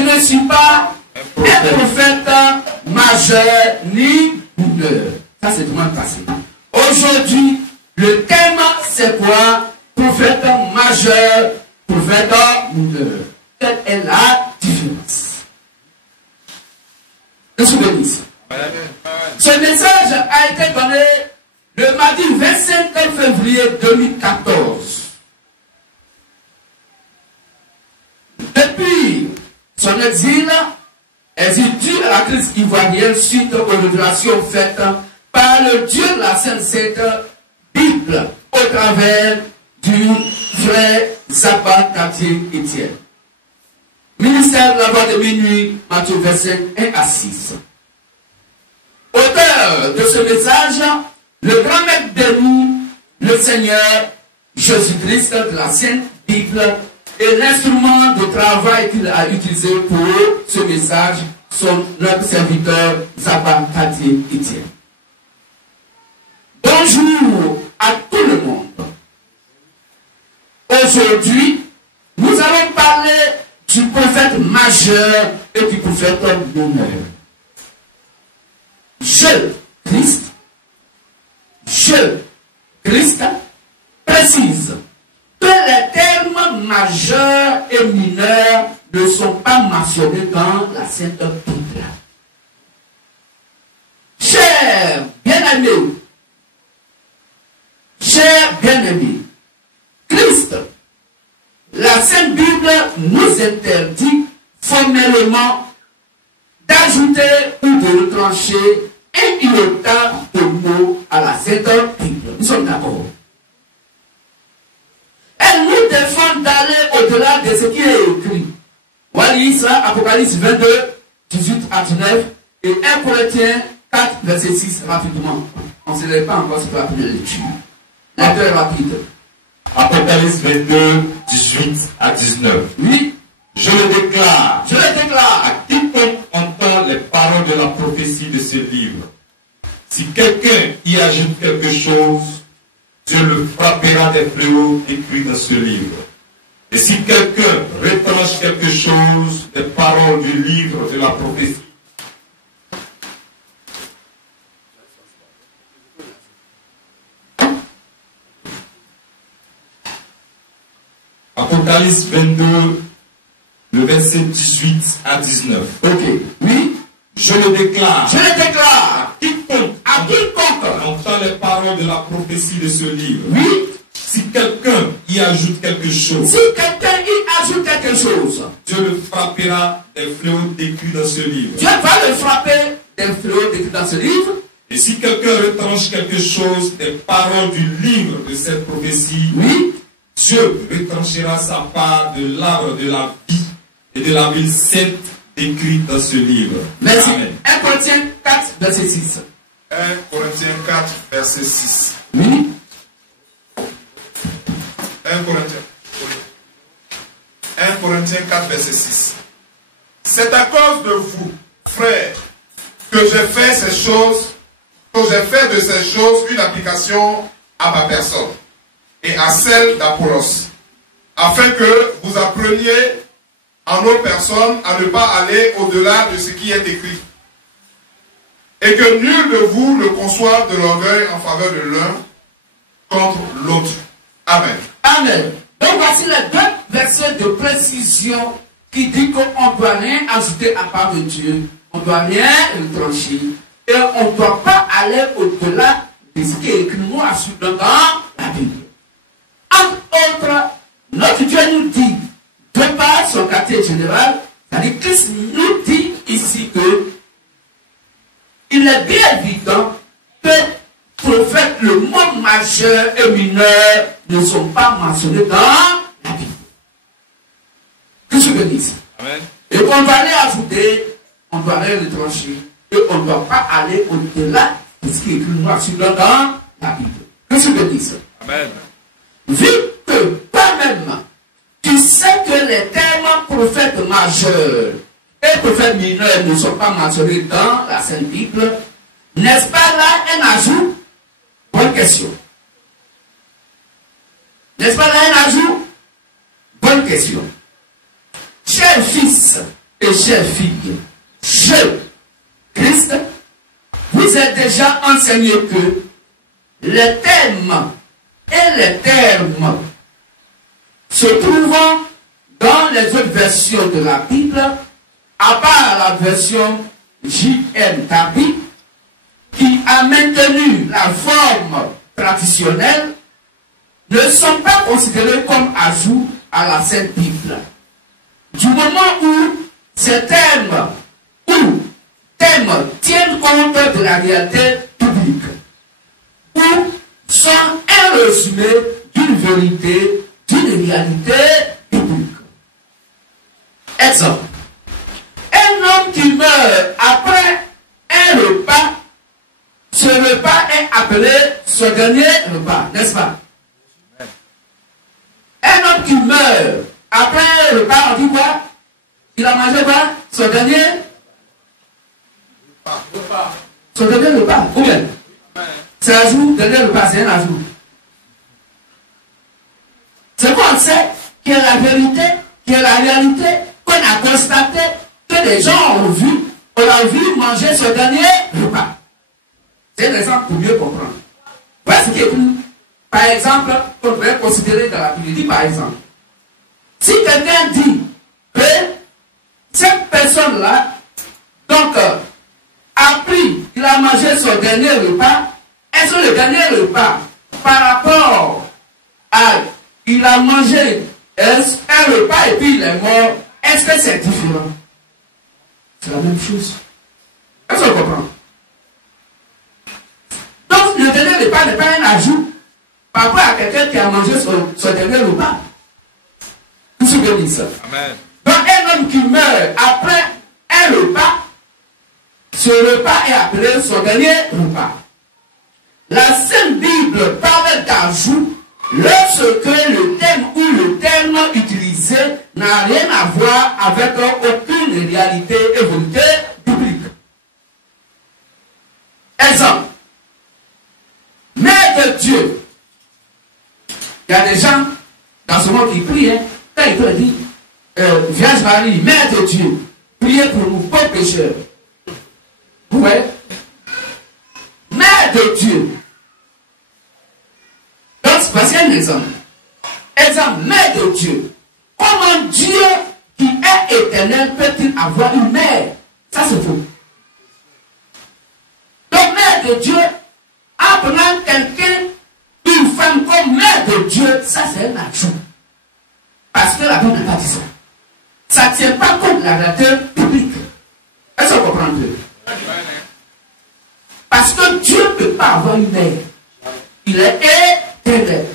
ne suis pas un prophète majeur ni mineur. Ça, c'est vraiment passé. Aujourd'hui, le thème, c'est quoi? Prophète majeur, prophète mineur. Quelle est la différence? Ce message a été donné le mardi 25 février 2014. Depuis son exil dû à la crise ivoirienne suite aux révélations faites par le Dieu de la Sainte Bible au travers du frère Zappa Cartier Etienne. Ministère de la voix de minuit, Matthieu 25 1 à 6. Auteur de ce message, le grand maître de nous, le Seigneur Jésus-Christ de la Sainte Bible, et l'instrument de travail qu'il a utilisé pour ce message sont notre serviteur Zappa Cartier Etienne. Bonjour à tout le monde. Aujourd'hui, nous allons parler du prophète majeur et du prophète mineur. Je, Christ, précise que les termes majeurs et mineurs ne sont pas mentionnés dans la Sainte Bible. Chers bien-aimés, Christ, la Sainte Bible nous interdit formellement d'ajouter ou de retrancher un iota de mots à la Sainte Bible. Nous sommes d'accord. Elle nous défend d'aller au-delà de ce qui est écrit. Voilà, ça, Apocalypse 22, 18 à 19 et 1 Corinthiens 4, verset 6, rapidement. On ne se lève pas encore sur la première lecture. La très rapide. Apocalypse 22, 18 à 19. Oui. Je le déclare. Je le déclare. À quiconque entend les paroles de la prophétie de ce livre, si quelqu'un y ajoute quelque chose, Dieu le frappera des fléaux écrits dans ce livre. Et si quelqu'un retranche quelque chose des paroles du livre de la prophétie, Apocalypse 22, le verset 18 à 19. Ok. Oui. Je le déclare. Je le déclare. À quiconque entend les paroles de la prophétie de ce livre. Oui. Si quelqu'un y ajoute quelque chose. Si quelqu'un y ajoute quelque chose. Dieu le frappera des fléaux décrits dans ce livre. Dieu va le frapper des fléaux décrits dans ce livre. Et si quelqu'un retranche quelque chose des paroles du livre de cette prophétie. Oui. Dieu retranchera sa part de l'arbre de la vie et de la ville sainte décrite dans ce livre. Merci. Amen. 1 Corinthiens 4, verset 6. 1 Corinthiens 4, verset 6. Oui. 1 Corinthiens 4, verset 6. C'est à cause de vous, frères, que j'ai fait ces choses, que j'ai fait de ces choses une application à ma personne et à celle d'Apollos, afin que vous appreniez en nos personnes à ne pas aller au-delà de ce qui est écrit, et que nul de vous ne conçoive de l'orgueil en faveur de l'un contre l'autre. Amen. Amen. Donc voici les deux versets de précision qui disent qu'on ne doit rien ajouter à part de Dieu, on ne doit rien retrancher, et on ne doit pas aller au-delà de ce qui est écrit noir sur blanc dans la Bible. Entre autres, notre Dieu nous dit, de par son quartier général, c'est-à-dire Christ nous dit ici que il est bien évident que prophète, le mot majeur et mineur ne sont pas mentionnés dans la Bible. Que je bénisse. Amen. Et on va les ajouter, on doit les retrancher, et on ne doit pas aller au-delà de ce qui est écrit noir sur blanc dans la Bible. Que je bénisse. Amen. Vu que toi-même, tu sais que les termes prophètes majeurs et prophètes mineurs ne sont pas mentionnés dans la Sainte Bible, n'est-ce pas là un ajout? Bonne question. N'est-ce pas là un ajout? Bonne question. Chers fils et chères filles, je, Christ, vous ai déjà enseigné que les thèmes et les termes se trouvant dans les autres versions de la Bible, à part la version J.N. Darby, qui a maintenu la forme traditionnelle, ne sont pas considérés comme ajout à la Sainte Bible. Du moment où ces thèmes tiennent compte de la réalité publique, ou sont un résumé d'une vérité, d'une réalité publique. Exemple. Un homme qui meurt après un repas, ce repas est appelé ce dernier repas, n'est-ce pas? Un homme qui meurt après un repas, on dit quoi? Il a mangé quoi? Son dernier repas. Son dernier repas, ou bien? C'est un jour, dernier repas, c'est un jour. C'est qu'on sait que la vérité, que la réalité, qu'on a constaté que les gens ont vu manger ce dernier repas. C'est un exemple pour mieux comprendre. Voici ce qui est écrit. Par exemple, qu'on pourrait considérer dans la Bible. Il dit par exemple, si quelqu'un dit que cette personne-là, donc, a pris, il a mangé son dernier repas, est-ce que le dernier repas, par rapport à, il a mangé un repas et puis il est mort, est-ce que c'est différent? C'est la même chose. Est-ce qu'on comprend? Donc, le dernier repas n'est pas un ajout par rapport à quelqu'un qui a mangé son dernier repas. Vous vous souvenez de ça? Amen. Donc, un homme qui meurt après un repas, ce repas est appelé son dernier repas. La Sainte Bible parle d'ajout lorsque le thème ou le terme utilisé n'a rien à voir avec aucune réalité et vérité publique. Exemple. Mère de Dieu. Il y a des gens dans ce monde qui prient, hein, quand ils peuvent dire Vierge Marie, Mère de Dieu, priez pour nous, pauvres pécheurs. Vous voyez? Mère de Dieu. Donc, voici un exemple. Exemple, Mère de Dieu. Comment Dieu qui est éternel peut-il avoir une mère? Ça c'est faux. Donc, Mère de Dieu, en prenant quelqu'un, une femme comme Mère de Dieu, ça c'est un ajout. Parce que la Bible n'a pas dit ça. Ça ne tient pas compte de la réalité publique. Est-ce qu'on comprend mieux? Parce que Dieu ne peut pas avoir une mère. Il est éternel.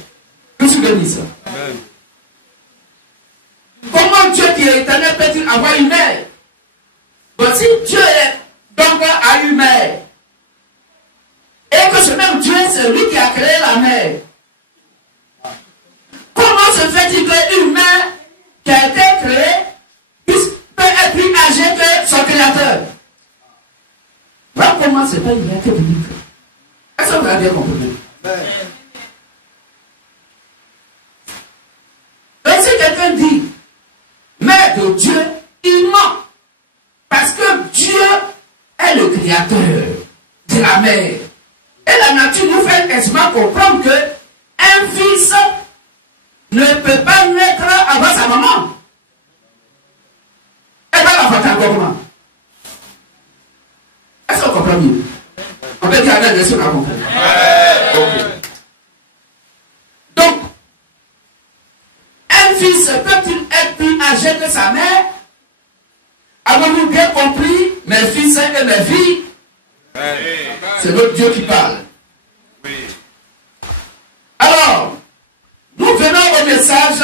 Vous vous souvenez de ça? Amen. Comment Dieu qui est éternel peut-il avoir une mère? Bon, si Dieu est donc a une mère, et que ce même Dieu, c'est lui qui a créé la mer, comment se fait-il qu'une mère qui a été créée peut être plus âgée que son créateur? Voilà comment c'est pas une réalité biblique. Est-ce que vous avez bien compris? Donc si quelqu'un dit Mère de Dieu, il ment. Parce que Dieu est le créateur de la mer. Et la nature nous fait quasiment comprendre que un fils ne peut pas naître avant sa maman. Elle va l'enfanter encore comment? Est-ce qu'on comprend mieux? On peut dire avec les gens à comprendre. Okay. Donc, un fils peut-il être plus âgé que sa mère? Avons-nous bien compris, mes fils et mes filles? C'est notre Dieu qui parle. Oui. Alors, nous venons au message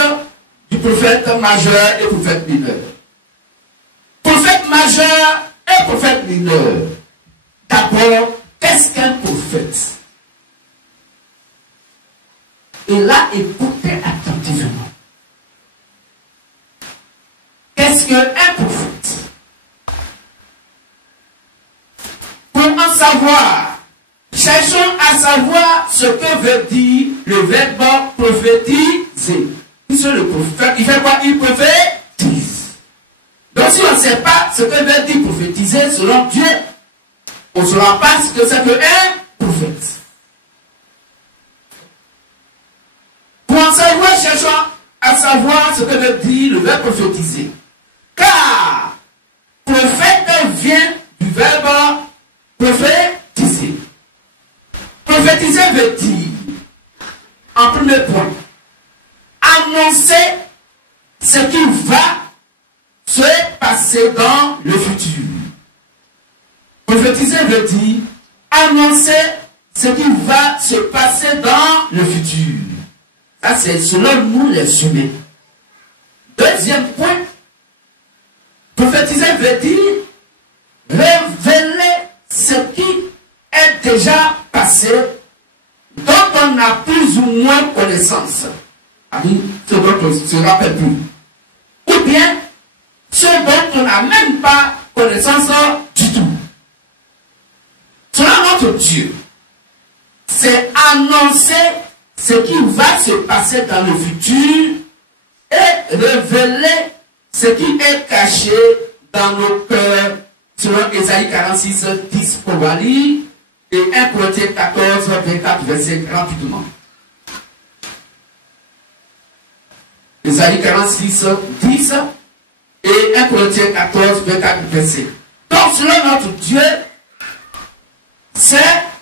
du prophète majeur et prophète mineur. Prophète majeur et prophète mineur. D'abord, qu'est-ce qu'un prophète? Et là, écoutez attentivement. Qu'est-ce qu'un prophète? Pour en savoir, cherchons à savoir ce que veut dire le verbe prophétiser. Puisque le prophète, il fait quoi? Il prophétise. Donc si on ne sait pas prophétiser selon Dieu. On ne saura pas ce que c'est qu'un prophète. Pour en savoir, cherchons à savoir ce que veut dire le verbe prophétiser. Car prophète vient du verbe prophétiser. Prophétiser veut dire, en premier point, annoncer ce qui va se passer dans le futur. Prophétiser veut dire annoncer ce qui va se passer dans le futur. Ça, c'est selon nous les humains. Deuxième point, prophétiser veut dire révéler ce qui est déjà passé, dont on a plus ou moins connaissance. Ce dont on ne se rappelle plus. Ou bien, ce dont on n'a même pas connaissance du tout. Selon notre Dieu, c'est annoncer ce qui va se passer dans le futur et révéler ce qui est caché dans nos cœurs, selon Ésaïe 46, 10 pour Wali et 1 Corinthiens 14, 24, verset rapidement. Ésaïe 46, 10 et 1 Corinthiens 14, 24, verset. Donc, selon notre Dieu, c'est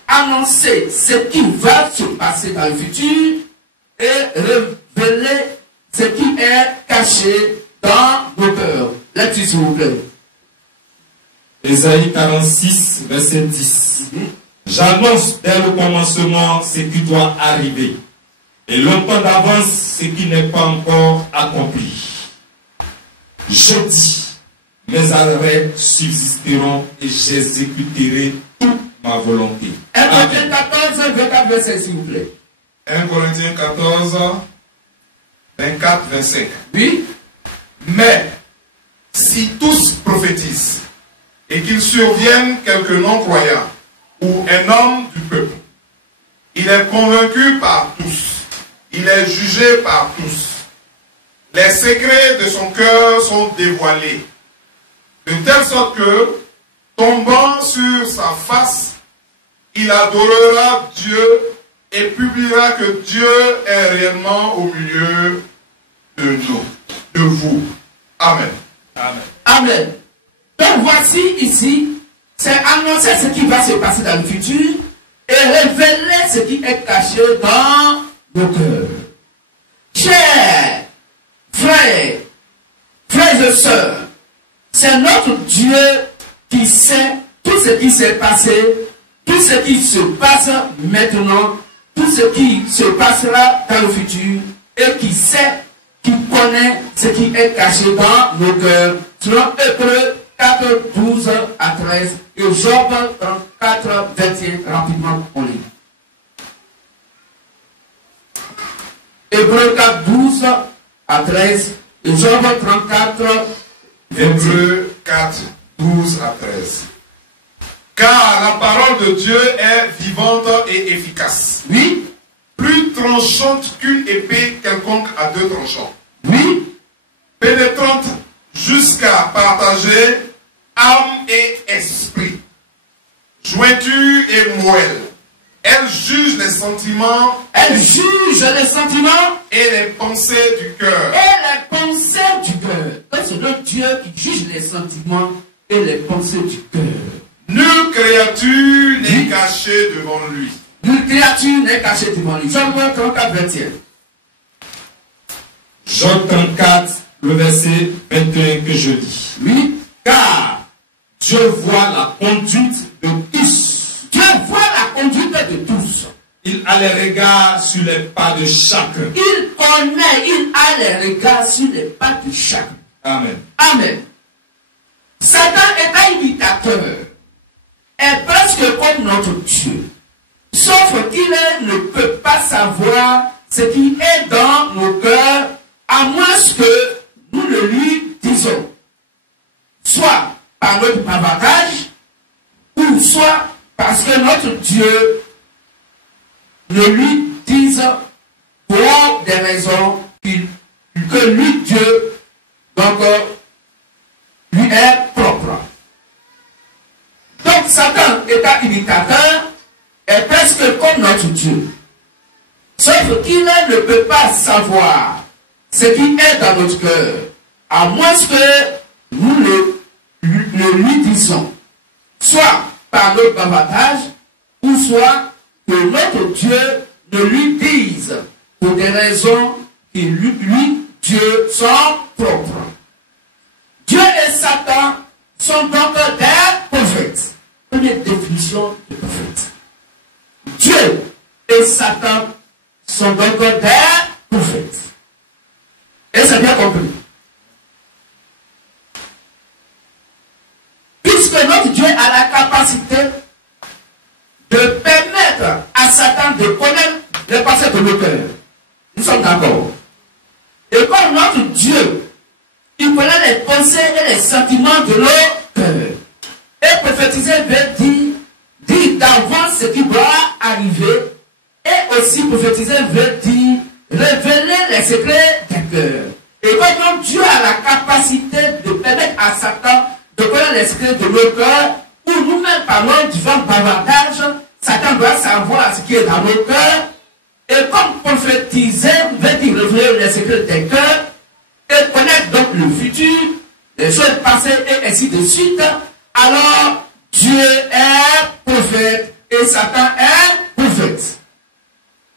annoncer ce qui va se passer dans le futur et révéler ce qui est caché dans nos cœurs. Lecture, s'il vous plaît. Ésaïe 46, verset 10. J'annonce dès le commencement ce qui doit arriver, et longtemps d'avance ce qui n'est pas encore accompli. Je dis, mes arrêts subsisteront et j'exécuterai toute ma volonté. 1 Corinthiens 14, 24, verset, s'il vous plaît. 1 Corinthiens 14, 24, 25. Oui. Mais si tous prophétisent et qu'il survienne quelque non-croyant ou un homme du peuple, il est convaincu par tous, il est jugé par tous. Les secrets de son cœur sont dévoilés, de telle sorte que, tombant sur sa face, il adorera Dieu et publiera que Dieu est réellement au milieu de nous, de vous. Amen. Amen. Amen. Donc voici ici, c'est annoncer ce qui va se passer dans le futur et révéler ce qui est caché dans nos cœurs. Chers frères, frères et sœurs, c'est notre Dieu qui sait tout ce qui s'est passé, tout ce qui se passe maintenant, tout ce qui se passera dans le futur et qui sait, qui connaît ce qui est caché dans nos cœurs. Selon Hébreux 4, 12 à 13 et Job 34, 21, rapidement on lit. Hébreux 4, 12 à 13 et Job 34, 21. Hébreux 4, 12 à 13. Car la parole de Dieu est vivante et efficace. Oui. Plus tranchante qu'une épée quelconque à deux tranchants. Oui. Pénétrante jusqu'à partager âme et esprit, jointure et moelle. Elle juge les sentiments. Elle juge les sentiments et les pensées du cœur. et les pensées du cœur. Donc c'est notre Dieu qui juge les sentiments et les pensées du cœur. Nulle créature n'est Oui. cachée devant lui. Nulle créature n'est cachée devant lui. Job 34, 21. Job 34, le verset 21 que je lis. Oui. Car Dieu voit la conduite de tous. Dieu voit la conduite de tous. Il a les regards sur les pas de chacun. Il connaît, il a les regards sur les pas de chacun. Amen. Amen. Satan est un imitateur. Est presque comme notre Dieu. Sauf qu'il ne peut pas savoir ce qui est dans nos cœurs, à moins que nous le lui disons. Soit par notre bavardage, ou soit parce que notre Dieu ne lui dise pour des raisons que lui, Dieu, donc, lui est propre. Dieu. Sauf qu'il ne peut pas savoir ce qui est dans notre cœur, à moins que nous le lui disons, soit par notre bavardage, ou soit que notre Dieu ne lui dise pour des raisons qui lui, Dieu, sont propres. Dieu et Satan sont donc des prophètes. Première définition de prophète. Dieu et Satan sont donc des prophètes. Et c'est bien compris. Puisque notre Dieu a la capacité de permettre à Satan de connaître les pensées de nos cœurs. Nous sommes d'accord. Et comme notre Dieu, il connaît les pensées et les sentiments de nos cœurs. Et prophétiser veut dire d'avance ce qui doit arriver. Et aussi prophétiser veut dire révéler les secrets des cœurs. Et comme Dieu a la capacité de permettre à Satan de connaître les secrets de nos cœurs, où nous-mêmes parlons du vent bavardage, Satan doit savoir ce qui est dans nos cœurs. Et comme prophétiser veut dire révéler les secrets des cœurs, et connaître donc le futur, les choses passées et ainsi de suite, alors Dieu est prophète et Satan est prophète.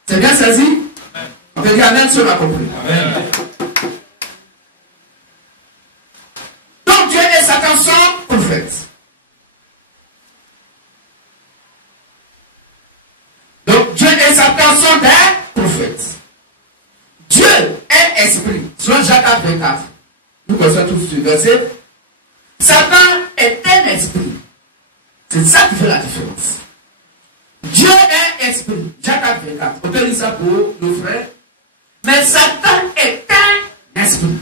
C'est bien saisi? On peut dire amen si on a compris. Amen. Donc Dieu et Satan sont prophètes. Donc Dieu et Satan sont des prophètes. Dieu est esprit. Selon Jacques 24. Nous connaissons tous ce verset. Satan est un esprit. C'est ça qui fait la différence. Dieu est esprit. Jacques 24. On peut lire ça pour nos frères. Mais Satan est un esprit.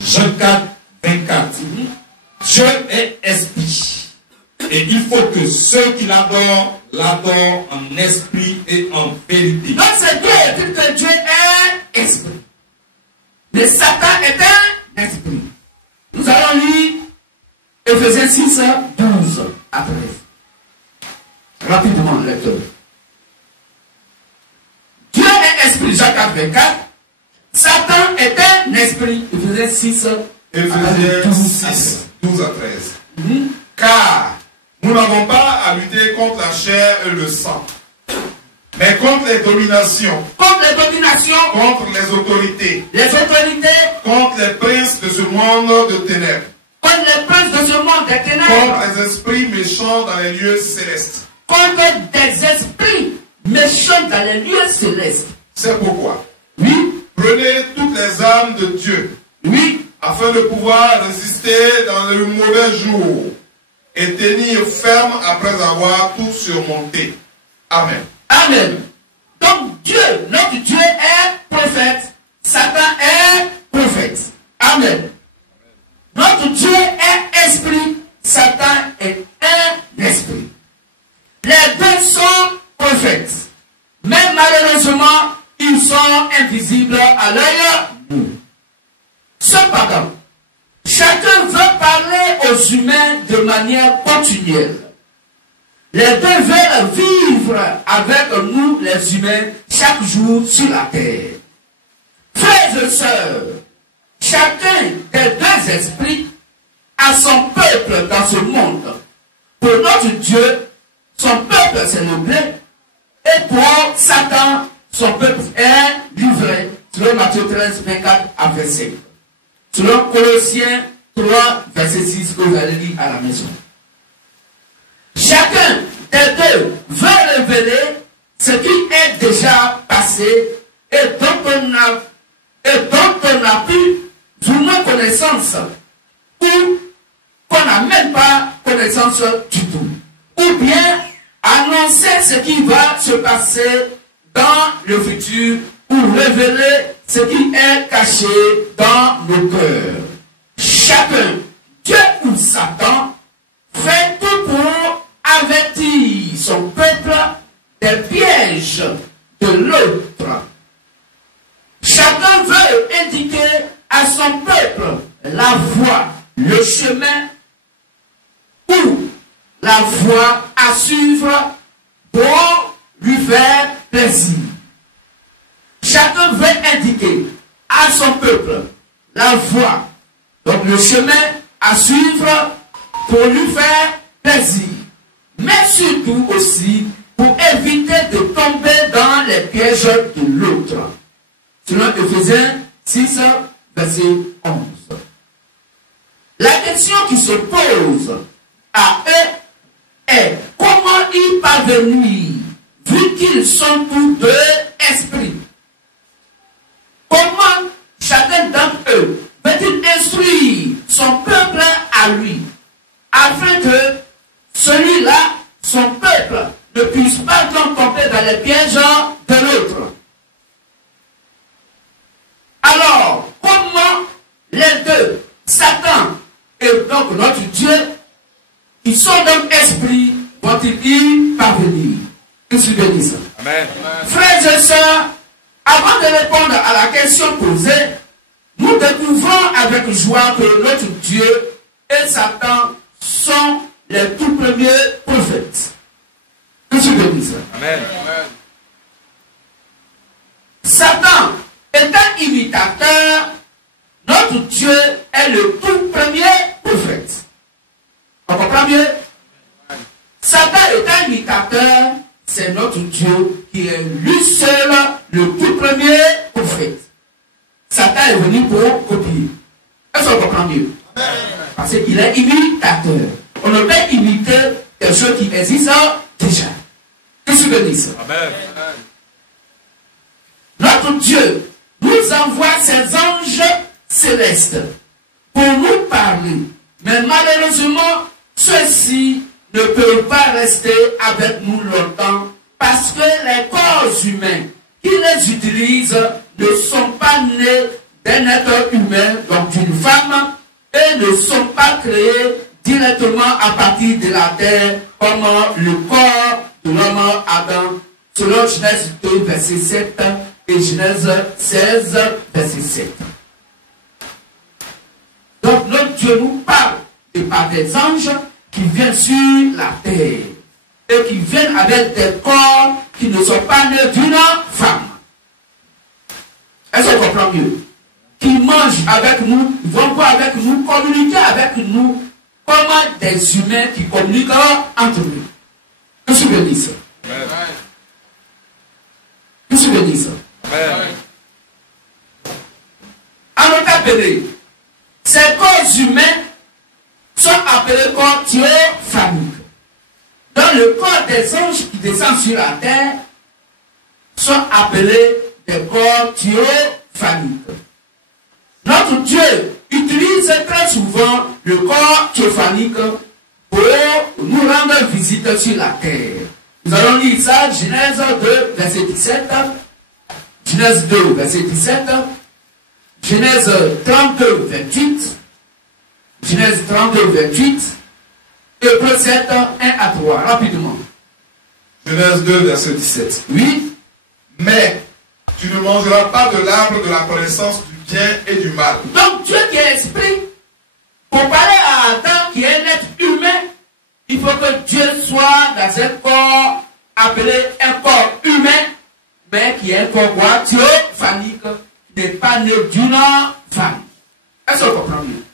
Jean 4, 24. Dieu est esprit. Et il faut que ceux qui l'adorent, l'adorent en esprit et en vérité. Donc c'est Dieu que Dieu est esprit. Mais Satan est un esprit. Nous allons lire Ephésiens 6, 12 à 13. Rapidement, lecteur. Dieu est esprit, Jacques 24. Satan est un esprit. Ephésiens 6, Ephésiens 6, 12 à 13. Car nous n'avons pas à lutter contre la chair et le sang, mais contre les dominations, contre les autorités, contre les princes de ce monde de ténèbres, contre les esprits méchants dans les lieux célestes. Contre des esprits méchants dans les lieux célestes. C'est pourquoi, oui, prenez toutes les armes de Dieu, oui, afin de pouvoir résister dans le mauvais jour et tenir ferme après avoir tout surmonté. Amen. Amen. Donc Dieu, notre Dieu est prophète. Satan est prophète. Amen. Notre Dieu est esprit. Satan est un esprit. Les deux sont prophètes. Mais malheureusement, ils sont invisibles à l'œil nu. Cependant, chacun veut parler aux humains de manière continuelle. Les deux veulent vivre avec nous, les humains, chaque jour sur la terre. Frères et sœurs, chacun des deux esprits a son peuple dans ce monde. Pour notre Dieu, son peuple c'est le blé. Et pour Satan, son peuple est livré. Selon Matthieu 13, 24 à 25. Selon Colossiens 3, verset 6, que vous allez lire à la maison. Chacun des deux veut révéler ce qui est déjà passé et dont on a plus ou moins connaissance, ou qu'on n'a même pas connaissance du tout. Ou bien annoncer ce qui va se passer dans le futur, ou révéler ce qui est caché dans nos cœurs. Chacun, Dieu ou Satan, fait tout pour avertir son peuple des pièges de l'autre. Chacun veut indiquer à son peuple la voie, le chemin ou la voie à suivre pour lui faire plaisir. Chacun veut indiquer à son peuple la voie, donc le chemin à suivre pour lui faire plaisir, mais surtout aussi pour éviter de tomber dans les pièges de l'autre. Selon Éphésiens 6, verset 11. La question qui se pose à eux est comment y parvenir, vu qu'ils sont tous deux esprits. Comment chacun d'entre eux veut-il instruire son peuple à lui, afin que celui-là, son peuple, ne puisse pas donc tomber dans les pièges de l'autre. Alors, comment les deux, Satan et donc notre Dieu, qui sont donc esprits, vont-ils y parvenir? Que je bénisse. Amen. Frères et sœurs, avant de répondre à la question posée, nous découvrons avec joie que notre Dieu et Satan sont les tout premiers prophètes. Que je bénisse. Amen. Satan étant imitateur, notre Dieu est le tout premier prophète. On comprend mieux? Satan étant imitateur, c'est notre Dieu qui est lui seul le tout premier prophète. Satan est venu pour copier. Est-ce qu'on comprend mieux? Parce qu'il est imitateur. On ne peut imiter des choses qui existent déjà. Que je bénisse. Amen. Notre Dieu nous envoie ses anges célestes pour nous parler. Mais malheureusement, ceux-ci ne peuvent pas rester avec nous longtemps parce que les corps humains qui les utilisent ne sont pas nés d'un être humain, donc d'une femme, et ne sont pas créés directement à partir de la terre comme le corps de l'homme Adam, selon Genèse 2, verset 7 et Genèse 16, verset 7. Donc notre Dieu nous parle et par des anges qui viennent sur la terre et qui viennent avec des corps qui ne sont pas nés d'une femme. Est-ce qu'on comprend mieux? Qui mangent avec nous, ils vont boire avec nous, communiquer avec nous comme des humains qui communiquent entre eux. Que je bénisse. Que je bénisse. En notre appelé, ces corps humains sont appelés corps théophaniques. Dans le corps des anges qui descendent sur la terre sont appelés des corps théophaniques. Notre Dieu utilise très souvent le corps théophanique pour nous rendre visite sur la terre. Nous allons lire ça, Genèse 2, verset 17, Genèse 2, verset 17, Genèse 32, 28, Genèse 32, 28, Hébreux 7, 1 à 3, rapidement. Genèse 2, verset 17. Oui. Mais tu ne mangeras pas de l'arbre de la connaissance du bien et du mal. Donc Dieu qui est esprit, pour parler à Adam qui est un être humain, il faut que Dieu soit dans un corps appelé un corps humain, mais qui est un corps théophanique, qui n'est pas né d'une femme. Est-ce qu'on comprend mieux?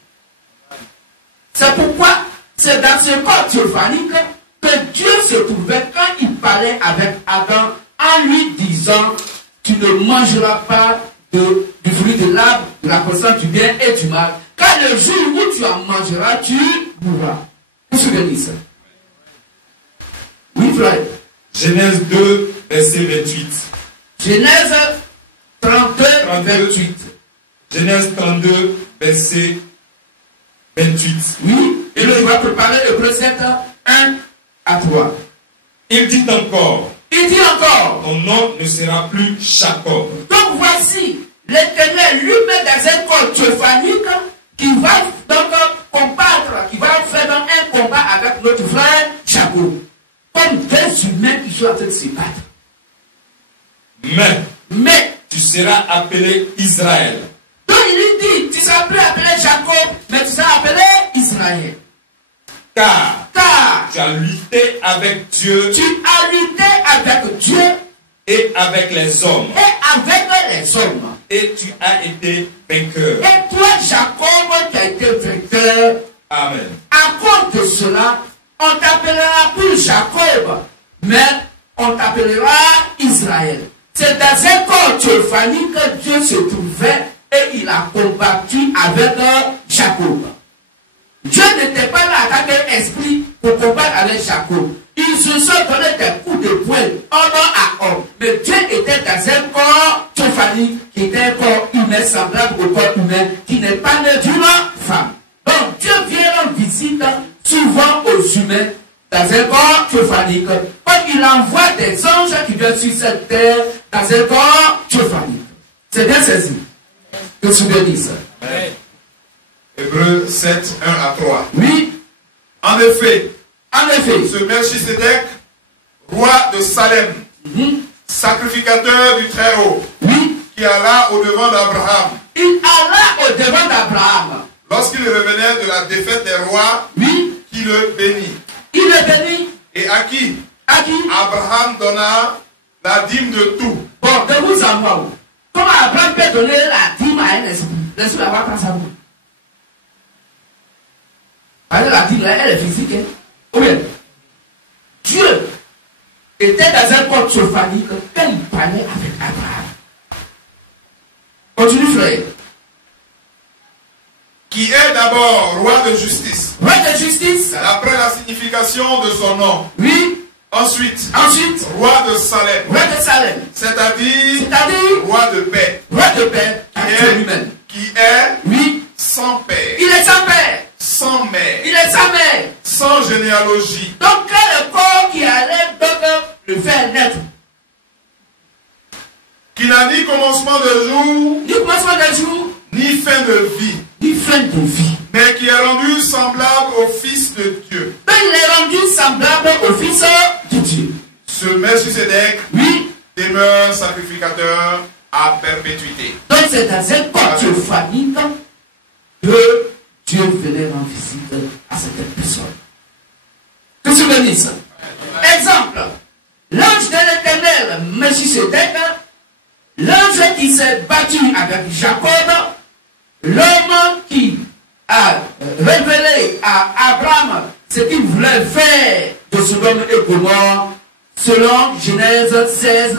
C'est pourquoi c'est dans ce corps théophanique que Dieu se trouvait quand il parlait avec Adam en lui disant: tu ne mangeras pas du fruit de l'arbre de la connaissance du bien et du mal, car le jour où tu en mangeras, tu mourras. Vous vous souvenez ça? Oui, frère. Genèse 2, verset 28. Genèse 32, 28. Genèse 32, verset 28. Oui, et je vais préparer le précepte 1 à 3. Il dit encore: Il dit encore: ton nom ne sera plus Jacob. donc voici l'Éternel lui-même dans un corps théophanique qui va donc combattre, qui va faire donc un combat avec notre frère Jacob. Comme deux humains qui sont en train de se battre. Mais tu seras appelé Israël. donc il lui dit: tu seras plus appelé Jacob, mais tu seras appelé Israël. Car Car tu as lutté avec Dieu tu as lutté avec Dieu et avec les hommes. Et avec les hommes. Et tu as été vainqueur. Et toi, Jacob, tu as été vainqueur. Amen. À cause de cela, on t'appellera plus Jacob, mais on t'appellera Israël. C'est dans un corps théophanique que Dieu se trouvait et il a combattu avec Jacob. Dieu n'était pas là avec un esprit pour combattre avec Jacob. Ils se sont donné des coups de poing, homme à homme. Mais Dieu était dans un corps théophanique qui était un corps humain semblable au corps humain qui n'est pas né d'une femme. Donc Dieu vient en visite souvent aux humains dans un corps théophanique. Quand il envoie des anges qui viennent sur cette terre dans un corps théophanique. C'est bien saisi. Que tu bénisses. Hébreux 7, 1 à 3. Oui. En effet, Ce Melchisedec, roi de Salem, sacrificateur du Très-Haut, qui alla au-devant d'Abraham. Il alla au-devant d'Abraham. Lorsqu'il revenait de la défaite des rois, qui le bénit. Il le bénit. Et à qui À qui? Abraham donna la dîme de tout. Bon, de vous en voir. Comment Abraham peut donner la dîme à un esprit? L'esprit va pas penser à vous. Parce que la dîme, elle est physique. Hein? Oui. Dieu était dans un corps théophanique quand il parlait avec Abraham. Continue, frère. Qui est d'abord roi de justice. Roi de justice. D'après la signification de son nom. Oui. Ensuite, roi de Salem. Roi de Salem. C'est-à-dire roi de paix. Roi de paix. Qui est sans père. Il est sans père. Sans mère. Il est sans mère. Sans généalogie. Donc, quel le corps qui allait donc le faire naître? Qui n'a ni commencement de jour. Ni commencement de jour. Ni fin de vie. Ni fin de vie. Mais qui est rendu semblable au Fils de Dieu. Mais il est rendu semblable au Fils de Dieu. Ce Melchisedec demeure sacrificateur à perpétuité. Donc c'est dans un corps théophanique que Dieu venait en visite à cette personne. Que tu bénisses. Exemple. L'ange de l'Éternel, Melchisedec, l'ange qui s'est battu avec Jacob, l'homme qui a révélé à Abraham ce qu'il voulait faire de Sodome et Gomorrhe, selon Genèse 16,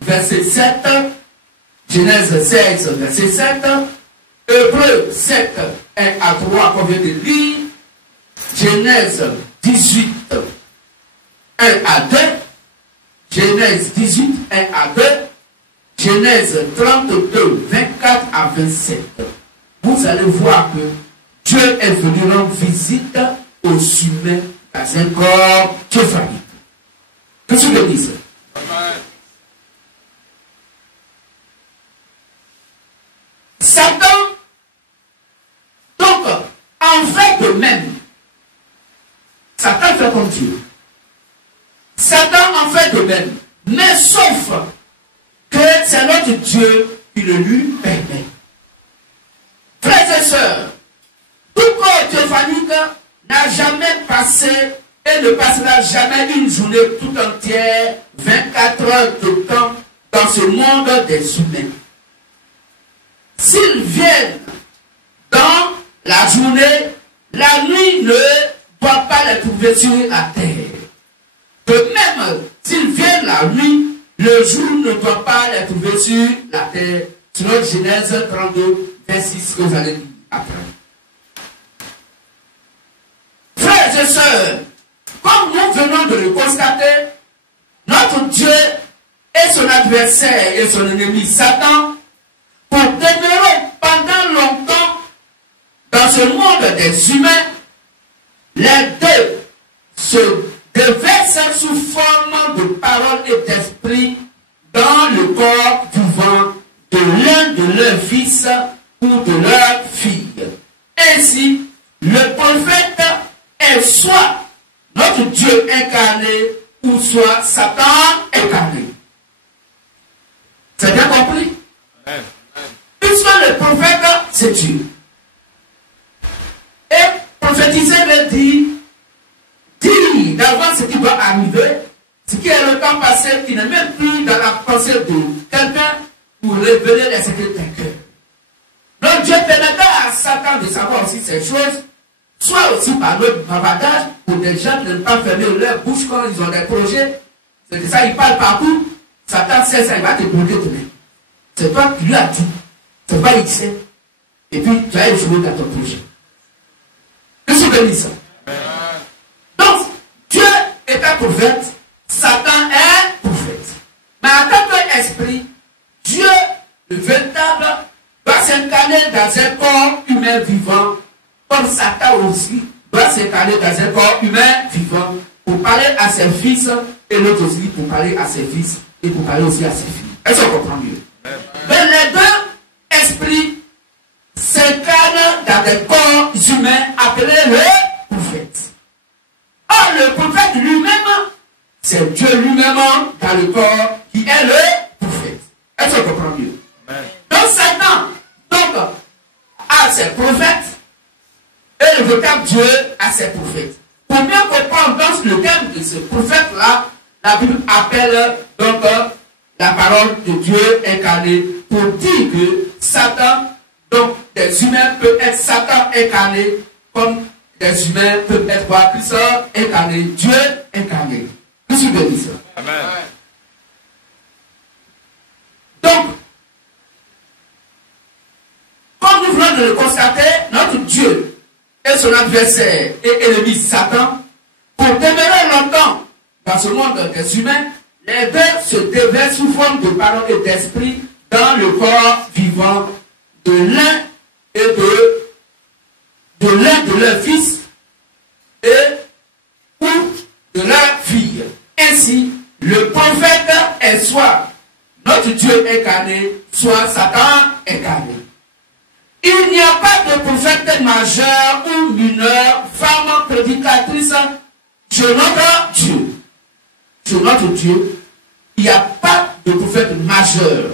verset 7, Genèse 16, verset 7, Hébreux 7, 1 à 3, qu'on vient de lire, Genèse 18, 1 à 2, Genèse 18, 1 à 2, Genèse 32, 24 à 27. Vous allez voir que Dieu est venu rendre visite aux humains dans un corps théophanique. Que tu le dises. Satan, donc, en fait de même, Satan fait comme Dieu. Satan en fait de même, mais sauf que c'est notre Dieu qui le lui permet. Frères et sœurs, tout corps théophanique n'a jamais passé et ne passera jamais une journée tout entière, 24 heures de temps, dans ce monde des humains. S'ils viennent dans la journée, la nuit ne doit pas les trouver sur la terre. De même, s'ils viennent la nuit, le jour ne doit pas les trouver sur la terre. Selon Genèse 32, verset 6 que vous allez lire après. Frères et sœurs, comme nous venons de le constater, notre Dieu est son adversaire et son ennemi Satan, pour demeurer pendant longtemps dans ce monde des humains, les deux se déversent sous forme de paroles et d'esprit dans le corps vivant de l'un de leurs fils ou de leur fille. Ainsi, le prophète est soit notre Dieu incarné ou soit Satan incarné. C'est bien compris? Amen. Puisque le prophète, c'est Dieu. Et prophétiser veut dire d'avant ce qui va arriver, ce qui est le temps passé pensée, il n'est même plus dans la pensée de quelqu'un pour révéler les secrets d'un cœur. Donc Dieu permettra à Satan de savoir aussi ces choses, soit aussi par le bavardage, pour des gens qui n'aiment pas fermer leur bouche quand ils ont des projets. C'est que ça, ils parlent partout. Satan sait ça, il va te bloquer demain. C'est toi qui lui as dit. C'est pas il sait. Et puis tu as échoué dans ton projet. Que se bénisse ça. Donc, Dieu est un prophète, Satan est prophète. Mais en tant qu'esprit, Dieu, le véritable, doit s'incarner dans un corps humain vivant, comme Satan aussi doit s'incarner dans un corps humain vivant pour parler à ses fils et l'autre aussi pour parler à ses fils et pour parler aussi à ses filles. Est-ce qu'on comprend mieux? Mais les deux esprits s'incarnent dans des corps humains appelés les prophètes. Or, le prophète lui-même, c'est Dieu lui-même dans le corps qui est le prophète. Est-ce qu'on comprend mieux? Donc, Satan, a ses prophètes et le véritable Dieu a ses prophètes. Pour mieux comprendre donc le terme de ce prophète-là, la Bible appelle donc la parole de Dieu incarnée pour dire que Satan, donc des humains peuvent être Satan incarné comme des humains peuvent être Christ incarné, Dieu incarné. Je suis béni ça. Amen. Donc, comme nous venons de le constater, notre Dieu et son adversaire et ennemi Satan, pour demeurer longtemps dans ce monde des humains, les deux se déversent sous forme de parole et d'esprit dans le corps vivant de l'un et de l'un de leurs fils et ou de leur fille. Ainsi, le prophète est soit notre Dieu incarné, soit Satan incarné. Il n'y a pas de prophète majeur ou mineur, femme prédicatrice chez notre Dieu. Chez notre Dieu, il n'y a pas de prophète majeur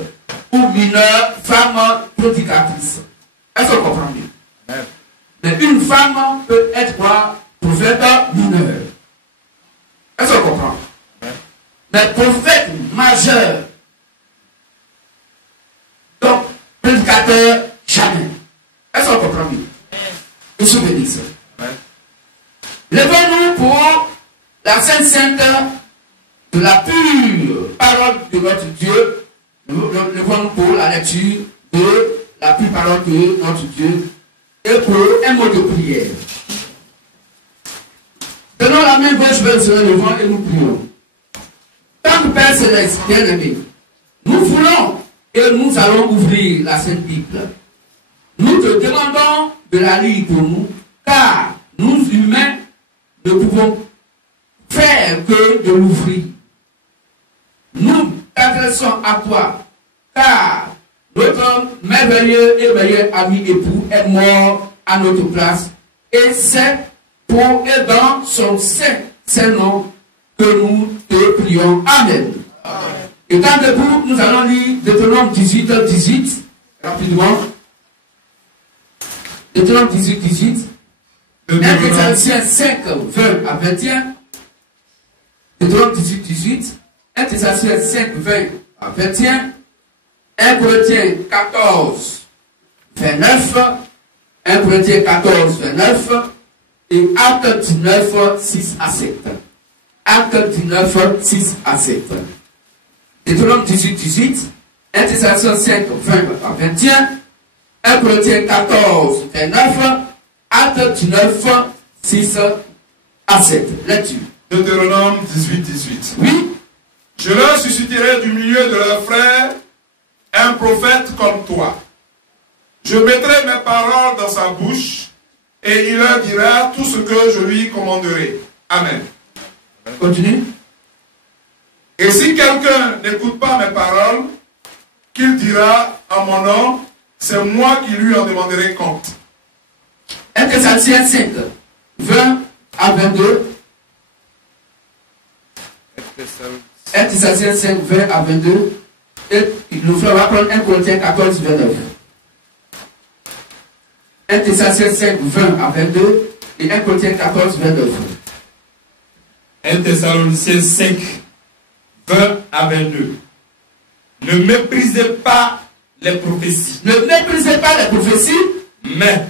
ou mineur, femme prédicatrice. Est-ce qu'on comprend bien? Mais une femme peut être quoi? Prophète mineur. Est-ce qu'on comprend? Mais prophète majeur, donc prédicateur, jamais. Est-ce qu'on comprend bien? Nous sommes bénis. Levons-nous pour la Sainte Sainte de la pure parole de notre Dieu. Levons-nous pour la lecture de la pure parole de notre Dieu et pour un mot de prière. Tenons la main gauche vers le devant et nous prions. Tant que Père Céleste, bien-aimé, nous voulons et nous allons ouvrir la Sainte Bible. Nous te demandons de la lire pour nous, car nous humains ne pouvons faire que de l'ouvrir. Nous t'adressons à toi, car notre merveilleux et meilleur ami époux est mort à notre place, et c'est pour et dans son saint nom que nous te prions. Amen. Étant debout, nous allons lire Deutéronome 18, 18, rapidement. Deutéronome 18, 18. 1 Thessaloniciens 5, 20 à 21. Deutéronome 18, 18. 1 Thessaloniciens 5, 20 à 21. 1 Corinthiens 14, 29. 1 Corinthiens 14, 29. Et Acte 19, 6 à 7. Acte 19, 6 à 7. Deutéronome 18, 18. 1 Thessaloniciens 5, 20 à 21. 1 Corinthiens 14, 29. Acte 19, 6 à 7. Lecture. Deutéronome 18, 18. Oui. Je leur susciterai du milieu de leurs frères un prophète comme toi. Je mettrai mes paroles dans sa bouche et il leur dira tout ce que je lui commanderai. Amen. Continue. Et si quelqu'un n'écoute pas mes paroles, qu'il dira en mon nom, c'est moi qui lui en demanderai compte. 1 Thessaloniciens 5, 20 à 22. 1 Thessaloniciens 5, 20 à 22. Et le frère va prendre 1 Corinthiens 14, 29. 1 Thessaloniciens 5, 20 à 22. Et 1 Corinthiens 14, 29. 1 Thessaloniciens 5, 20 à 22. Ne méprisez pas les prophéties. Ne méprisez pas les prophéties, Mais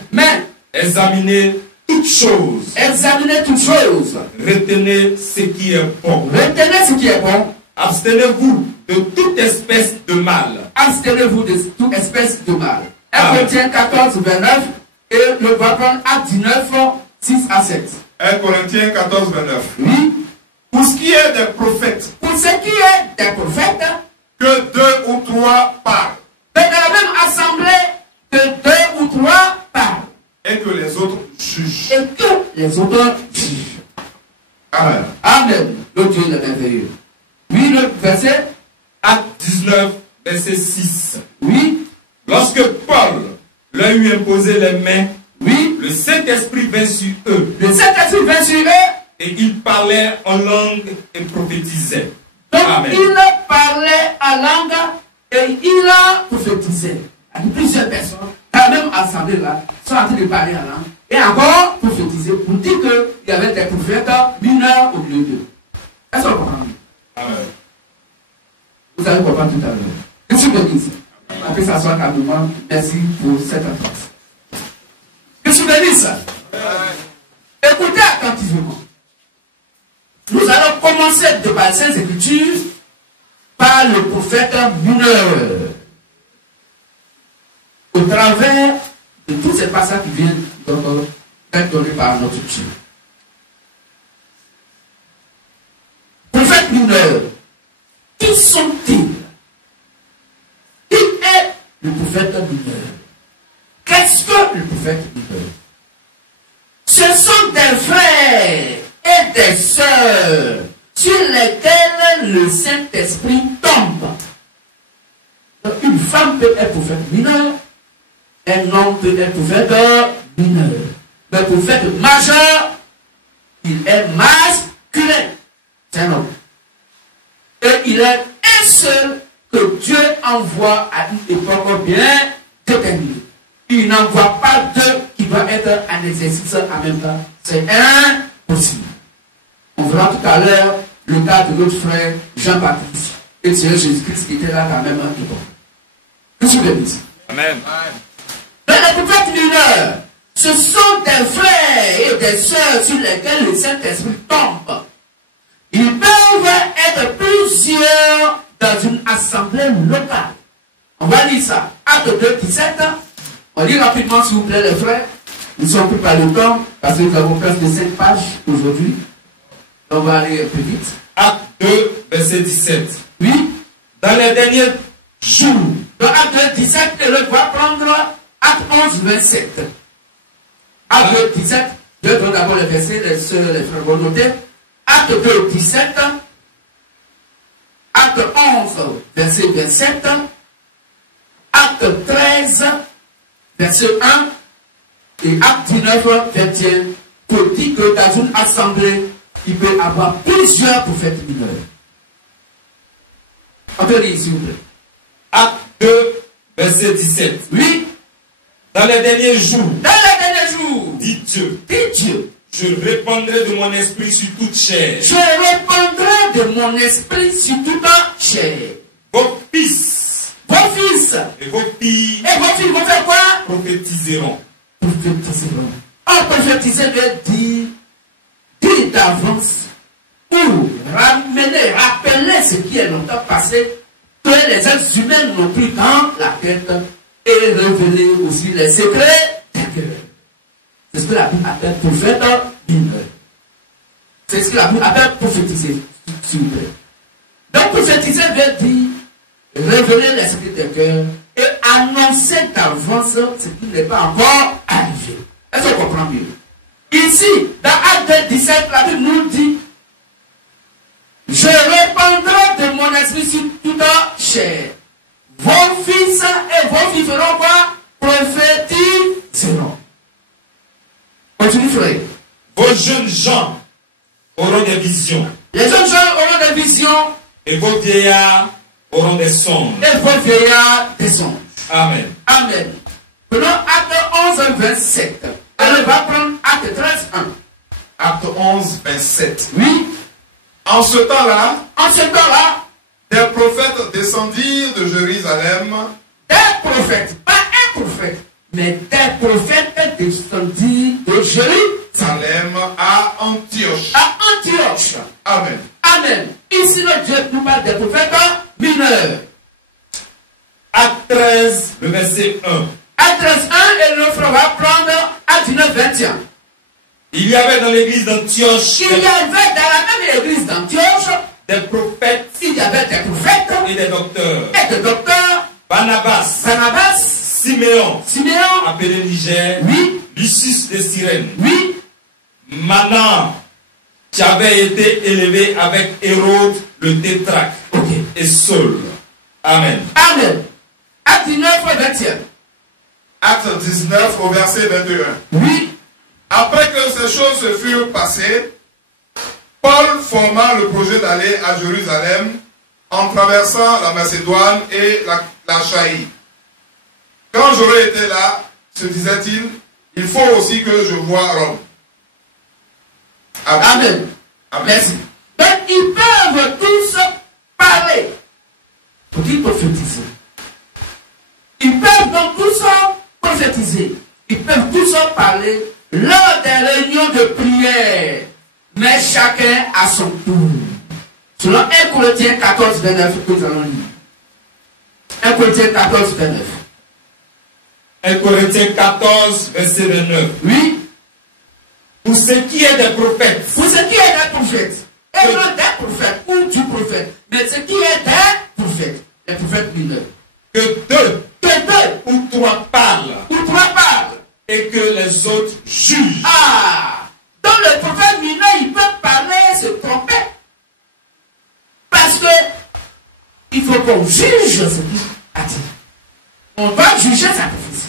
examinez toutes choses. Examinez toutes choses. Retenez ce qui est bon. Retenez ce qui est bon. Abstenez-vous de toute espèce de mal. Abstenez-vous de toute espèce de mal. 1 Corinthiens 14, 29. Et le va prendre Acte 19, 6 à 7. 1 Corinthiens 14, 29. Oui. Pour ce qui est des prophètes, Pour ce qui est des prophètes, que 2 ou 3 parlent, mais dans la même assemblée, que 2 ou 3 parlent. et que les autres jugent. Et que les autres jugent. Amen. Amen. Le Dieu est merveilleux. Oui, le verset. Acte 19, verset 6. Oui. Lorsque Paul leur eut imposé les mains, Oui. le Saint-Esprit vint sur eux, Le Saint-Esprit vint sur eux. et ils parlaient en langue et prophétisaient. Donc, Amen. il parlait en langue et il a prophétisé. Il y a plusieurs personnes, dans la même assemblée là, sont en train de parler en langue et encore prophétiser pour dire qu'il y avait des prophètes mineurs au milieu d'eux. Est-ce qu'on comprend? Amen. Vous allez comprendre tout à l'heure. Que tu me dises. On peut s'asseoir calmement. Merci pour cette enfance. Que tu me dises. Écoutez attentivement. Nous allons commencer de par ces Écritures par le prophète mineur. Au travers de tous ces passages qui viennent d'être donnés par notre Dieu. Prophète mineur, qui sont-ils? Qui est le prophète mineur? Qu'est-ce que le prophète mineur? Ce sont des frères et des sœurs sur lesquels le Saint-Esprit tombe. Donc, une femme peut être prophète mineur, un homme peut être prophète mineur. Mais prophète majeur, il est masculin. C'est un homme. Et il est un seul que Dieu envoie à une époque bien déterminée. Il n'envoie pas deux qui doivent être en exercice en même temps. C'est impossible. On verra tout à l'heure le cas de notre frère Jean-Baptiste et de Seigneur Jésus-Christ qui était là quand même à l'époque. Que je vous dise. Amen. Mais les prophètes mineurs, ce sont des frères et des sœurs sur lesquels le Saint-Esprit tombe. Ils peuvent être plusieurs dans une assemblée locale. On va lire ça. Acte 2, 17. On lit rapidement, s'il vous plaît, les frères. Nous sommes pris par le temps, parce que nous avons presque 5 pages aujourd'hui. On va aller un peu vite. Acte 2, verset 17. Oui. Dans les derniers jours, Dans Acte 2, 17, et le va prendre Acte 11, 27. Acte 2, 17. Je donne d'abord les versets, les frères vont noter. Acte 2, 17. Acte 11, verset 27. Acte 13, verset 1. Et Acte 19, 21. Pour dire que dans une assemblée, il peut y avoir plusieurs prophètes mineurs. On peut lire, s'il vous plaît. Acte 2, verset 17. Oui. Dans les derniers jours, Dans les derniers jours, dit Dieu, je répandrai de mon esprit sur toute chair. Je répandrai de mon esprit sur toute chair. Vos fils Vos fils et vos filles et vos filles vont faire quoi? prophétiseront. Prophétiseront. En prophétiser veut dire d'avance ou rappeler ce qui est longtemps passé, que les êtres humains n'ont plus dans la tête, et révéler aussi les secrets des cœurs. C'est ce que la Bible appelle prophète mineur. C'est ce que la Bible appelle prophétiser, s'il vous plaît. Donc prophétiser veut dire révéler les secrets des cœurs et annoncer d'avance ce qui n'est pas encore arrivé. Est-ce qu'on comprend mieux? Ici, dans Acte 17, la Bible nous dit: je répandrai de mon esprit sur toute chair. Vos fils et vos filles feront quoi? Prophétiseront. Continue, frère. Vos jeunes gens auront des visions. Les jeunes gens auront des visions Et vos vieillards auront des songes. et vos vieillards des songes. Amen. Amen. Prenons Acte 11, 27. Elle va prendre Acte 13, 1. Acte 11, 27. Oui. En ce temps-là, En ce temps-là, des prophètes descendirent de Jérusalem. Des prophètes, pas un prophète, mais des prophètes descendirent de Jérusalem À Antioche. à Antioche. Amen. Amen. Ici, le Dieu nous parle des prophètes mineurs. Acte 13, le verset 1. À 13, 1, et le frère va prendre à 19, 21. Il y avait dans l'église d'Antioche Il y avait dans la même église d'Antioche, des prophètes il y avait des prophètes et des docteurs. et des docteurs, Barnabas, Barnabas, Siméon, Siméon, appelé Niger, oui, Lucius de Cyrène, oui, Manan, qui avait été élevé avec Hérode le tétrarque, ok. et Saul. Amen. Amen. Acte 19, 21. Acte 19 au verset 21. Oui, Après que ces choses se furent passées, Paul forma le projet d'aller à Jérusalem en traversant la Macédoine et la Chaïe. Quand j'aurai été là, se disait-il, il faut aussi que je voie Rome. Amen. amen. Amen. Merci. Donc, ils peuvent tous parler. Pour dire prophétiser. Ils peuvent donc tous prophétiser. Ils peuvent tous parler lors des réunions de prière. Mais chacun à son tour. Selon 1 Corinthiens 14, 29, que nous allons lire. 1 Corinthiens 14, 29. 1 Corinthiens 14, verset 29. Oui. Pour ce qui est des prophètes, Pour ce qui est des prophètes, et non des prophètes ou du prophète, mais ce qui est des prophètes, les prophètes mineurs, que deux que deux ou trois parlent ou trois parlent. et que les autres jugent. Ah! Donc le prophète mineur, il peut parler, se tromper. Parce que il faut qu'on juge ce qu'il a dit. On va juger sa prophétie.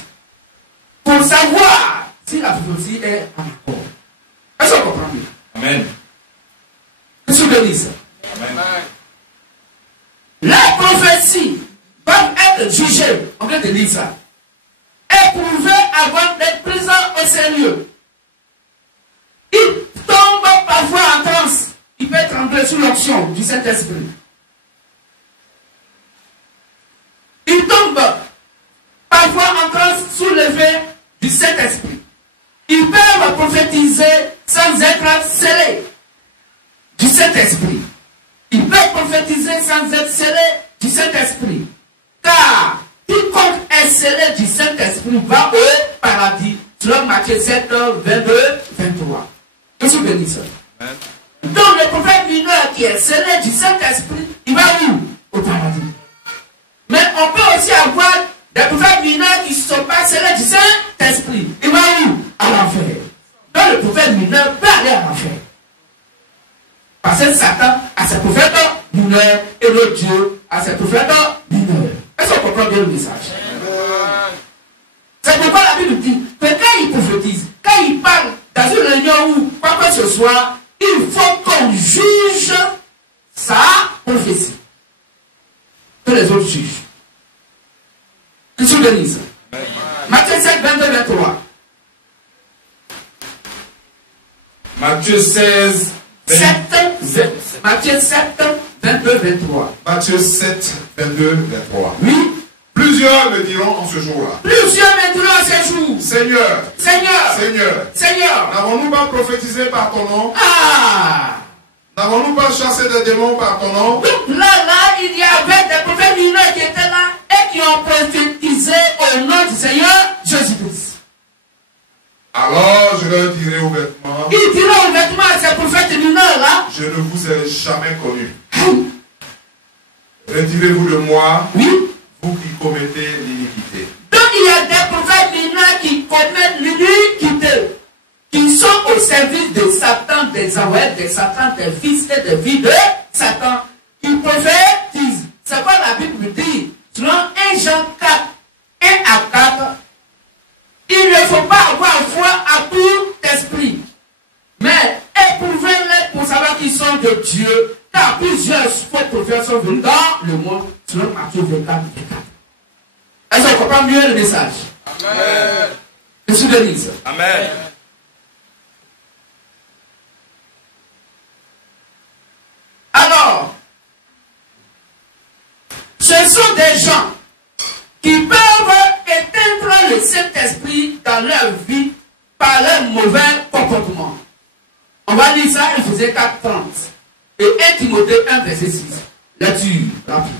Pour savoir si la prophétie est en accord. Est-ce qu'on comprend bien? Amen. Qu'est-ce que je dis ça? Amen. Les prophéties doivent être jugées, on vient de dire ça, éprouvées avant d'être prises au sérieux. Il tombe parfois en transe, il peut trembler sous l'onction du Saint-Esprit. Il tombe parfois en transe sous l'effet du Saint-Esprit. Ils peuvent prophétiser sans être scellés du Saint-Esprit. Ils peuvent prophétiser sans être scellés du Saint-Esprit. Car quiconque est scellé du Saint-Esprit va au paradis. Selon Matthieu 7, 22, 23. Que se bénisse ça. Donc le prophète mineur qui est scellé du Saint-Esprit, il va où? Au paradis. Mais on peut aussi avoir des prophètes mineurs qui ne sont pas scellés du Saint-Esprit. Il va où? À l'enfer. Donc le prophète mineur peut aller à l'enfer. Parce que Satan a ses prophètes mineurs et le Dieu a ses prophètes mineurs. Est-ce qu'on comprend bien le message? C'est pourquoi la Bible dit que quand il prophétise, quand il parle dans une réunion ou quoi que ce soit, il faut qu'on juge sa prophétie. Que les autres jugent. Que tu le lises. Matthieu 7, 22, 23. Matthieu 16, 20. Matthieu 7, 22, 23. Matthieu 7, 22, 23. Oui. Plusieurs me diront en ce jour-là. Plusieurs me diront en ce jour. Seigneur, Seigneur, Seigneur, Seigneur. n'avons-nous pas prophétisé par ton nom? Ah. N'avons-nous pas chassé des démons par ton nom? Donc là, il y avait des prophètes mineurs qui étaient là et qui ont prophétisé au nom du Seigneur Jésus-Christ. Alors je leur dirai ouvertement, Il dira ouvertement à ces prophètes mineurs là, je ne vous ai jamais connus. Retirez-vous de moi, oui. vous qui commettez l'iniquité. Donc il y a des prophètes mineurs qui commettent l'iniquité, qui sont au service de Satan, des envoyés de Satan, des fils et des filles de Satan, qui prophétisent. C'est quoi la Bible dit? Selon 1 Jean 4, 1 à 4, il ne faut pas avoir foi à tout esprit, mais éprouvez-les pour savoir qu'ils sont de Dieu, car plusieurs faux prophètes sont venus dans le monde, selon Matthieu 24, 24. Est-ce qu'on comprend mieux le message? Amen. Monsieur Denise. Amen. Alors, gens qui peuvent éteindre le Saint-Esprit dans leur vie par leur mauvais comportement. On va lire ça, Éphésiens 4:30 et 1 Timothée 1, verset 6. Lecture rapide.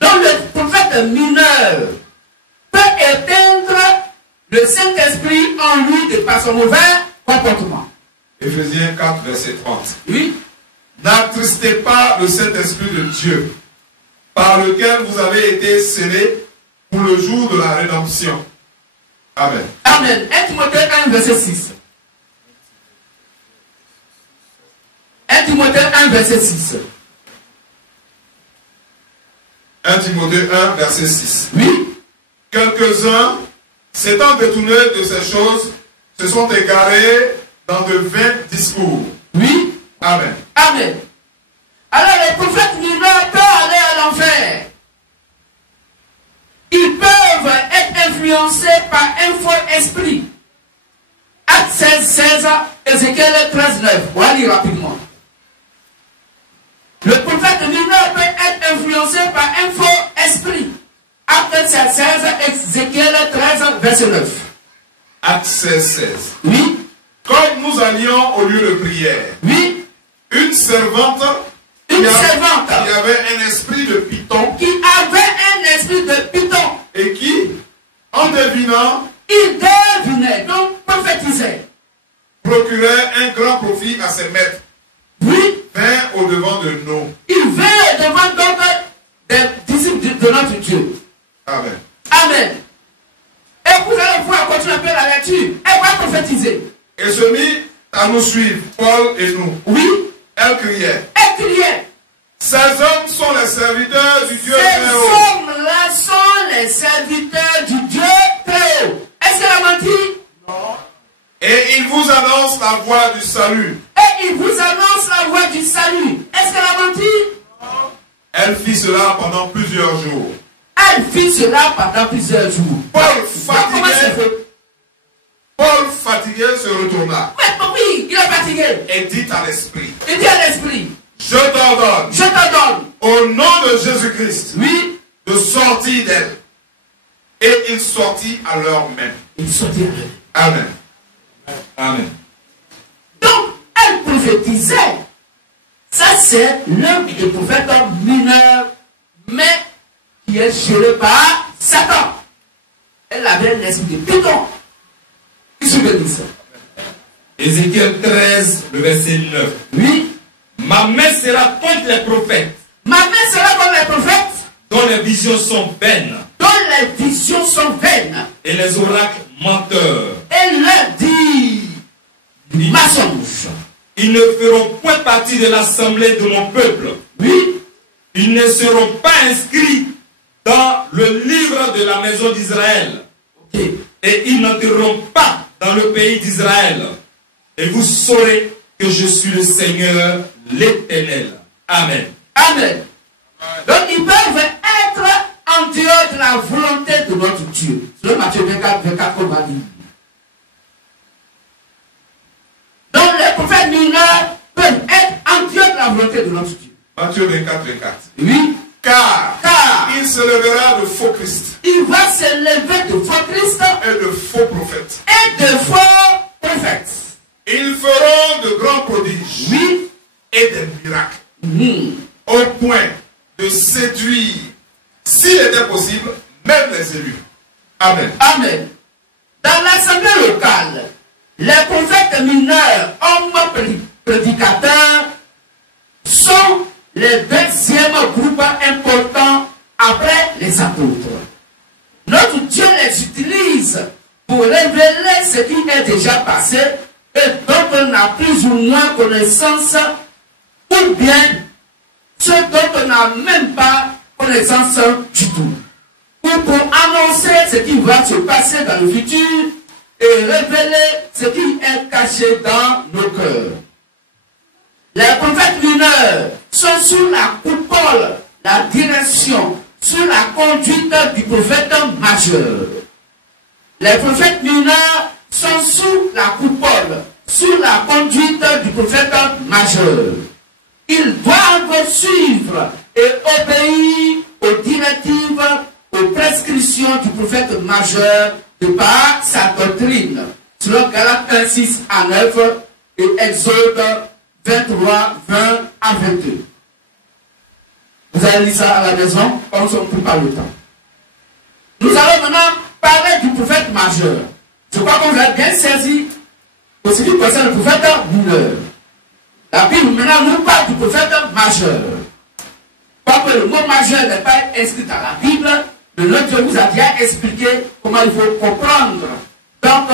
Donc le prophète mineur peut éteindre le Saint-Esprit en lui de par son mauvais comportement. Éphésiens 4, verset 30. Oui. N'attristez pas le Saint-Esprit de Dieu, par lequel vous avez été scellés pour le jour de la rédemption. Amen. Amen. 1 Timothée 1, verset 6. 1 Timothée 1, verset 6. 1 Timothée 1, verset 6. Oui. Quelques-uns, s'étant détournés de ces choses, se sont égarés dans de vains discours. Oui. Amen. Amen. Alors les prophètes mineurs peuvent aller à l'enfer. Ils peuvent être influencés par un faux esprit. Acte 16, 16, Ézéchiel 13, 9. On va lire rapidement. Le prophète mineur peut être influencé par un faux esprit. Acte 16, 16, Ézéchiel 13, verset 9. Acte 16, 16. Oui. Comme nous allions au lieu de prière, Oui. une servante qui avait un esprit de python et qui, en devinant, il devinait, donc prophétisait, procurait un grand profit à ses maîtres, oui, vint au devant de nous. il vint devant donc des disciples de notre Dieu. Amen. Amen. Et vous allez voir, continuer un peu la lecture, elle va prophétiser. Et se mit à nous suivre, Paul et nous. Oui. Elle criait. Elle criait. Ces hommes sont les serviteurs du Dieu très haut. Ces hommes-là sont les serviteurs du Dieu très haut. Est-ce qu'elle a menti? Non. Et ils vous annoncent la voie du salut. Et ils vous annoncent la voie du salut. Est-ce qu'elle a menti? Non. Elle fit cela pendant plusieurs jours. Elle fit cela pendant plusieurs jours. Paul fatigué se retourna. Oui, il est fatigué. Et dit à l'esprit. Il dit à l'esprit. Je t'ordonne. Je t'ordonne. Au nom de Jésus-Christ. Oui. De sortir d'elle. Et il sortit à l'heure même. Il sortit à l'heure. Amen. Amen. Donc, elle prophétisait. Ça, c'est l'un des prophètes mineurs, mais qui est géré par Satan. Elle avait l'esprit de Python. Qui se bénisse. Ézéchiel 13, le verset 9. Oui. Ma main sera contre les prophètes. Ma main sera contre les prophètes. Dont les visions sont vaines. Dont les visions sont vaines. Et les oracles menteurs. Et leur dit mensonge. Ils ne feront point partie de l'assemblée de mon peuple. Oui. Ils ne seront pas inscrits dans le livre de la maison d'Israël. Okay. Et ils n'entreront pas dans le pays d'Israël. Et vous saurez que je suis le Seigneur, l'Éternel. Amen. Amen. Donc ils peuvent être en dehors de la volonté de notre Dieu. C'est le Matthieu 24, 24 qu'on va dire. Donc les prophètes mineurs peuvent être en dehors de la volonté de notre Dieu. Matthieu 24, 24. Oui. Car il se lèvera de faux Christ. Il va se lever de faux Christ. Et de faux prophètes. Et de faux prophètes. Ils feront de grands prodiges. Oui. Et des miracles. Au point de séduire, s'il était possible, même les élus. Amen. Amen. Dans l'assemblée locale, les prophètes mineurs, hommes prédicateurs, sont les deuxième groupe important après les apôtres. Notre Dieu les utilise pour révéler ce qui est déjà passé et dont on a plus ou moins connaissance, ou bien ce dont on n'a même pas connaissance du tout. Ou pour annoncer ce qui va se passer dans le futur et révéler ce qui est caché dans nos cœurs. Les prophètes mineurs sont sous la coupole, la direction, sous la conduite du prophète majeur. Les prophètes mineurs sont sous la coupole, sous la conduite du prophète majeur. Ils doivent suivre et obéir aux directives, aux prescriptions du prophète majeur de par sa doctrine. Selon Galates 1, 6 à 9 et Exode 23, 20 à 22. Vous allez lire ça à la maison, on ne sommes plus par le temps. Nous allons maintenant parler du prophète majeur. Je crois qu'on l'a bien saisi. Aussi qui concerne le prophète mineur. La Bible maintenant nous parle du prophète majeur. Quoique le mot majeur n'est pas inscrit dans la Bible, mais notre Dieu vous a bien expliqué comment il faut comprendre. Donc,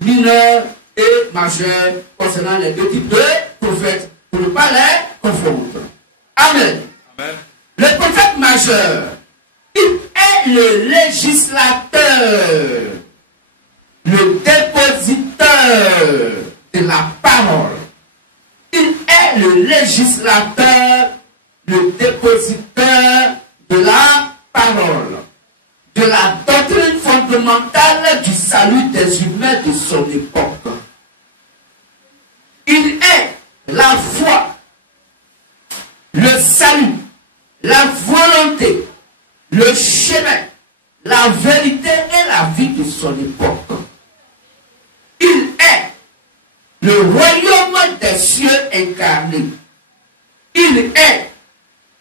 mineur et majeur concernant les deux types de prophètes, pour ne pas les confondre. Amen. Amen. Le prophète majeur, il est le législateur, le dépositeur de la parole. Il est le législateur, le dépositeur de la parole, de la doctrine fondamentale du salut des humains de son époque. Il est la foi, le salut, la volonté, le chemin, la vérité et la vie de son époque. Il est le royaume des cieux incarné. Il est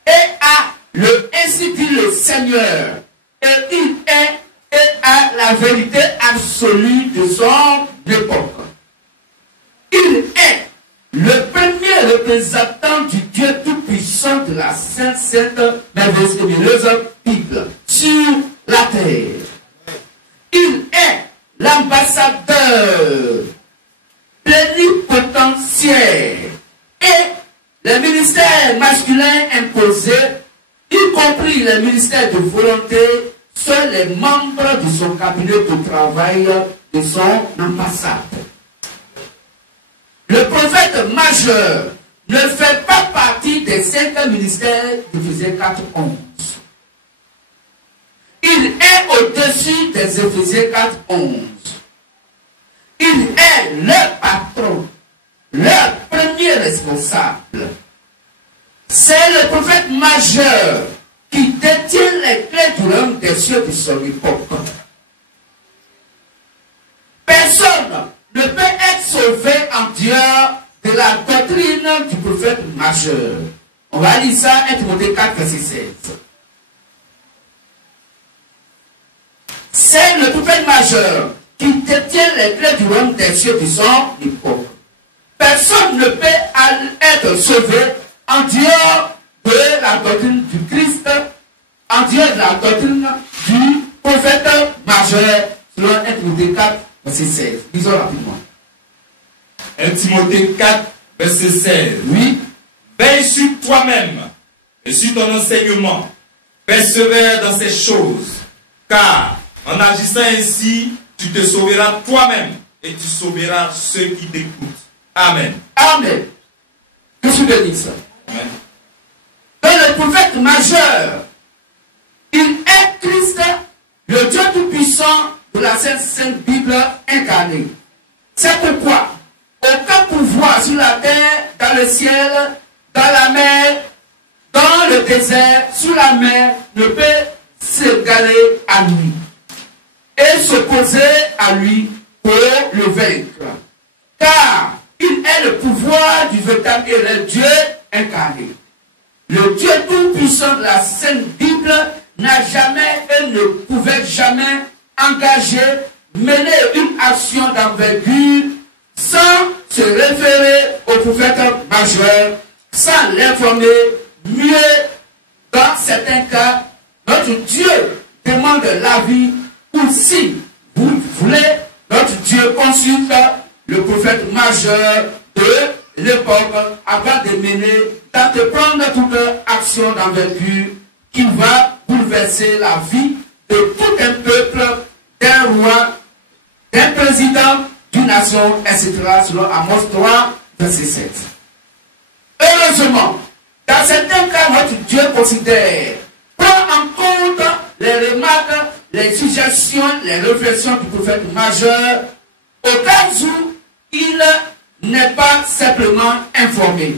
et a le ainsi dit le Seigneur. Et il est et a la vérité absolue de son époque. Il est le premier représentant du Dieu Tout-Puissant de la Sainte Merveilleuse et Mielleuse Bible sur la terre. Il est l'ambassadeur plénipotentiaire et les ministères masculins imposés, y compris les ministères de volonté, sont les membres de son cabinet de travail, de son ambassade. Le prophète majeur ne fait pas partie des 5 ministères d'Éphésiens 4:11. Il est au-dessus des Éphésiens 4:11. Il est le patron, le premier responsable. C'est le prophète majeur qui détient les clés du royaume des cieux de son époque. Personne ne peut être sauvé en dehors de la doctrine du prophète majeur. On va lire ça, 1 Timothée 4, verset 16. C'est le prophète majeur qui détient les clés du royaume des cieux de son époque. Personne ne peut être sauvé en dehors de la doctrine du Christ, en dehors de la doctrine du prophète majeur, selon 1 Timothée 4, verset 16. Lisons rapidement. 1 Timothée 4, verset 16. Oui. Veille sur toi-même et sur ton enseignement. Persévère dans ces choses, car en agissant ainsi, tu te sauveras toi-même et tu sauveras ceux qui t'écoutent. Amen. Amen. Que je bénisse ça. Amen. Dans le prophète majeur, il est Christ, le Dieu Tout-Puissant de la Sainte Bible incarnée. C'est pourquoi aucun pouvoir sur la terre, dans le ciel, dans la mer, dans le désert, sous la mer, ne peut s'égaler à lui et s'opposer à lui pour le vaincre. Car il est le pouvoir du véritable Dieu incarné. Le Dieu Tout-Puissant de la Sainte Bible n'a jamais et ne pouvait jamais engager, mener une action d'envergure sans se référer au prophète majeur, sans l'informer mieux. Dans certains cas, notre Dieu demande l'avis, ou si vous voulez, notre Dieu consulte le prophète majeur de l'époque avant de mener, d'entreprendre toute action d'envergure qui va bouleverser la vie de tout un peuple, d'un roi, d'un président, d'une nation, etc. selon Amos 3, verset 7. Heureusement, dans certains cas, notre Dieu considère, prend en compte les remarques, les suggestions, les réflexions du prophète majeur, au cas où il n'est pas simplement informé.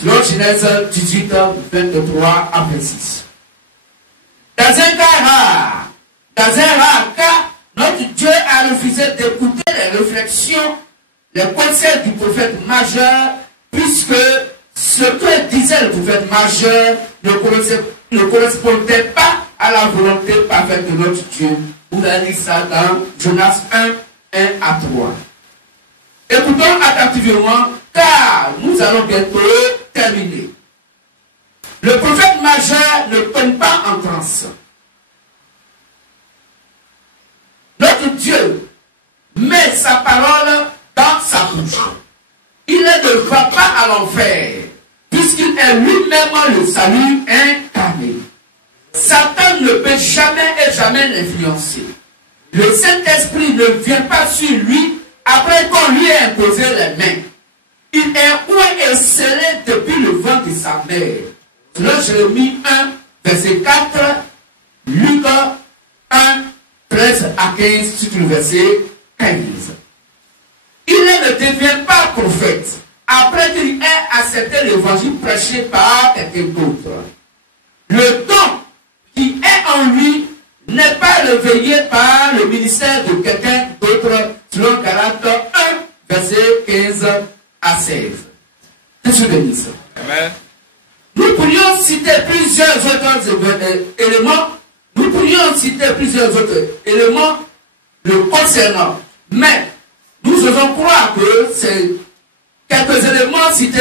Selon Genèse 18, 23 à 26. Dans un rare cas, notre Dieu a refusé d'écouter les réflexions, les conseils du prophète majeur, puisque ce que disait le prophète majeur ne correspondait pas à la volonté parfaite de notre Dieu. Vous allez lire ça dans Jonas 1, 1 à 3. Écoutons attentivement, car nous allons bientôt terminer. Le prophète majeur ne tombe pas en transe. Notre Dieu met sa parole dans sa bouche. Il ne va pas à l'enfer, puisqu'il est lui-même le salut incarné. Satan ne peut jamais l'influencer. Le Saint-Esprit ne vient pas sur lui après qu'on lui ait imposé les mains. Il est oué et scellé depuis le ventre de sa mère. Selon Jérémie 1, verset 4, Luc 1, 13 à 15, sur le verset 15. Il ne devient pas prophète après qu'il ait accepté l'évangile prêché par quelqu'un d'autre. Le don qui est en lui n'est pas réveillé par le ministère de quelqu'un d'autre, selon Galates 1, verset 15 à 16. Que Dieu bénisse. Amen. Nous pourrions citer plusieurs autres éléments. Nous pourrions citer plusieurs autres éléments le concernant. Mais nous osons croire que ces quelques éléments cités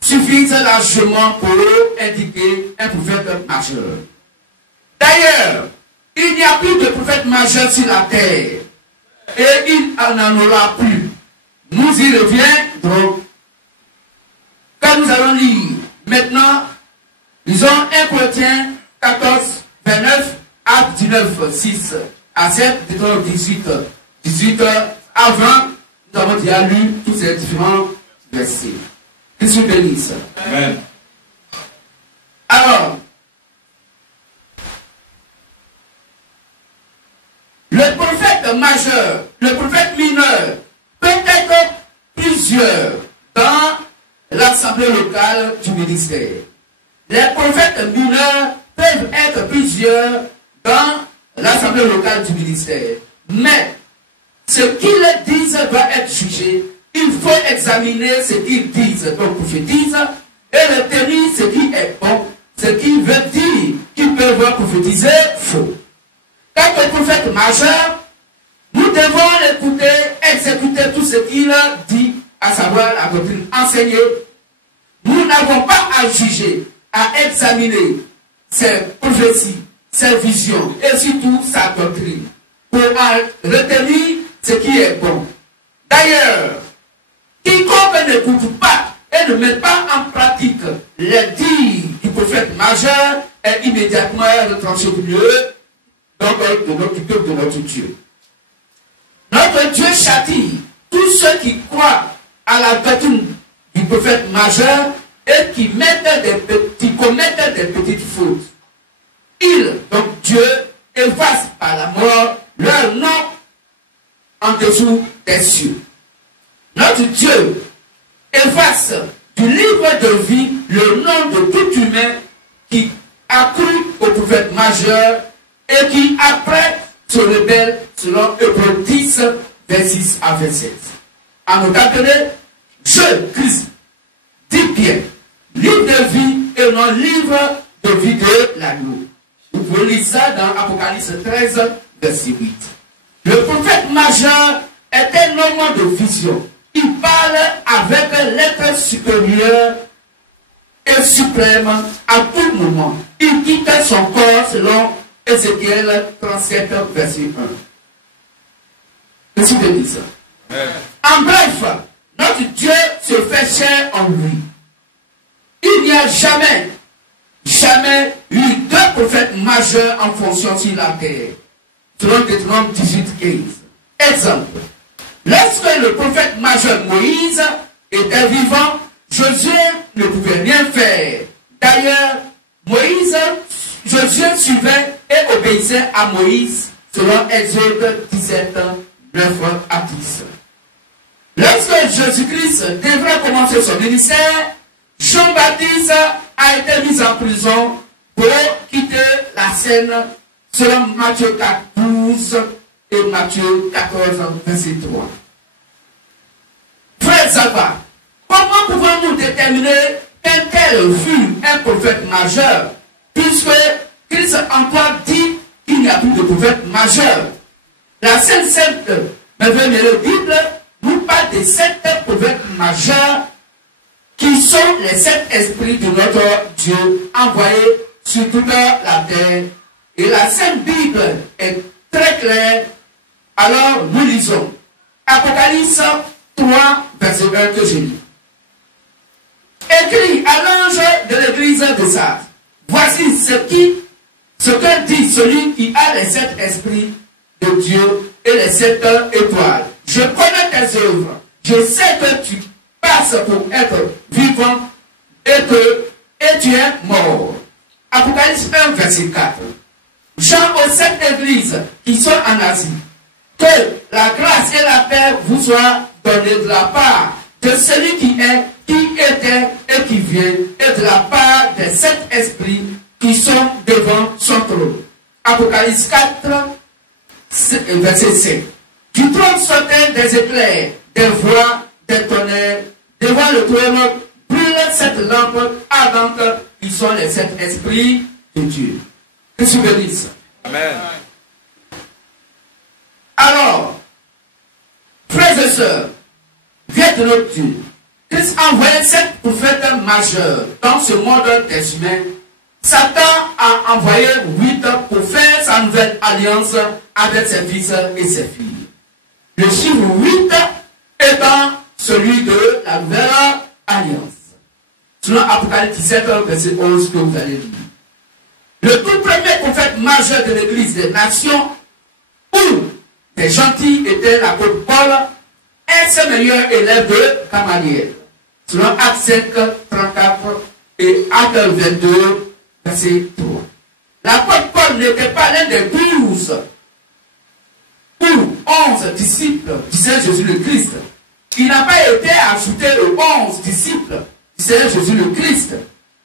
suffisent largement pour indiquer un prophète majeur. D'ailleurs, il n'y a plus de prophète majeur sur la terre. Et il n'en aura plus. Nous y reviendrons. Quand nous allons lire maintenant, lisons 1 Corinthiens 14, 29 à 19, 6 à 7, 18 avant, nous avons déjà lu tous ces différents versets. Que Dieu bénisse. Amen. Alors, le prophète majeur, le prophète mineur, peut être plusieurs dans l'assemblée locale du ministère. Les prophètes mineurs peuvent être plusieurs dans l'assemblée locale du ministère. Mais ce qu'ils disent doit être jugé. Il faut examiner ce qu'ils disent, donc prophétisent, et retenir ce qui est bon, ce qui veut dire qu'ils peuvent prophétiser faux. Quant au prophète majeur, nous devons l'écouter, exécuter tout ce qu'il dit, à savoir la doctrine enseignée. Nous n'avons pas à juger, à examiner ses prophéties, ses visions et surtout sa doctrine pour retenir ce qui est bon. D'ailleurs, quiconque n'écoute pas et ne met pas en pratique les dires du prophète majeur est immédiatement retranché du lieu de notre Dieu. Notre Dieu châtie tous ceux qui croient à la doctrine du prophète majeur et qui commettent des petites fautes. Il, donc Dieu, efface par la mort leur nom en dessous des cieux. Notre Dieu efface du livre de vie le nom de tout humain qui a cru au prophète majeur et qui après se rebelle selon Hébreux 10, verset 6 à 27. En nous appeler, je, Christ, dit bien, livre de vie et non livre de vie de l'agneau. Vous pouvez lire ça dans Apocalypse 13, verset 8. Le prophète majeur est un homme de vision. Il parle avec l'être supérieur et suprême à tout moment. Il quitte son corps selon Ézéchiel 37, verset 1. Qu'est-ce que dit ça? En bref, notre Dieu se fait chair en lui. Il n'y a jamais eu deux prophètes majeurs en fonction sur la terre. Selon Deutéronome 18, 15. Exemple. Lorsque le prophète majeur Moïse était vivant, Josué ne pouvait rien faire. D'ailleurs, Josué suivait et obéissait à Moïse, selon Exode 17, 9 à 10. Lorsque Jésus-Christ devrait commencer son ministère, Jean-Baptiste a été mis en prison pour quitter la scène selon Matthieu 4, 12 et Matthieu 14, verset 3. Frère Zaba, comment pouvons-nous déterminer qu'un tel fut un prophète majeur, puisque Christ encore dit qu'il n'y a plus de prophète majeur? La Sainte Bible nous parle des 7 prophètes majeurs qui sont les 7 esprits de notre Dieu envoyés sur toute la terre. Et la Sainte Bible est très claire. Alors nous lisons Apocalypse 3, verset 1 que j'ai lu. Écrit à l'ange de l'église de Sardes, voici ce que dit celui qui a les 7 esprits de Dieu et les 7 étoiles. Je connais tes œuvres. Je sais que tu passes pour être vivant et tu es mort. Apocalypse 1, verset 4. Jean aux 7 églises qui sont en Asie. Que la grâce et la paix vous soient données de la part de celui qui est, qui était et qui vient, et de la part des 7 esprits qui sont devant son trône. Apocalypse 4, verset 5. Du trône sortaient des éclairs, des voix, des tonnerres. Devant le trône brûlent 7 lampes ardentes qui sont les 7 esprits de Dieu. Que je vous bénisse. Amen. Alors, frères et sœurs, viens de notre Dieu. Christ a envoyé 7 prophètes majeurs dans ce monde des humains. Satan a envoyé 8 pour faire sa nouvelle alliance avec ses fils et ses filles. Le chiffre 8 étant celui de la nouvelle alliance. Selon Apocalypse 17, verset 11 que vous allez lire. Le tout premier prophète majeur de l'église des nations, où des gentils étaient l'apôtre Paul, est ce meilleur élève de Gamaliel. Selon Actes 5, 34 et Actes 22, verset 3. L'apôtre Paul n'était pas l'un des 12 ou 11 disciples du Seigneur Jésus le Christ. Il n'a pas été ajouté aux 11 disciples du Seigneur Jésus le Christ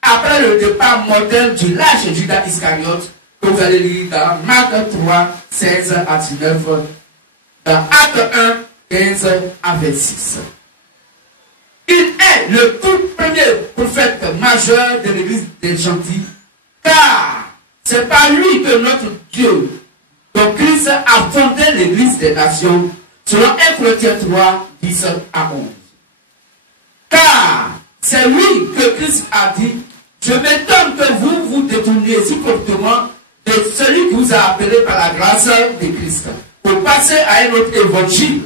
après le départ mortel du lâche Judas Iscariote que vous allez lire dans Marc 3, 16 à 19, dans Acte 1, 15 à 26. Il est le tout premier prophète majeur de l'église des gentils, car c'est par lui que notre Dieu, donc Christ, a fondé l'église des nations, selon 1 Corinthiens 3, 10 à 11. Car c'est lui que Christ a dit, je m'étonne que vous vous détourniez si promptement de celui qui vous a appelé par la grâce de Christ, pour passer à un autre évangile.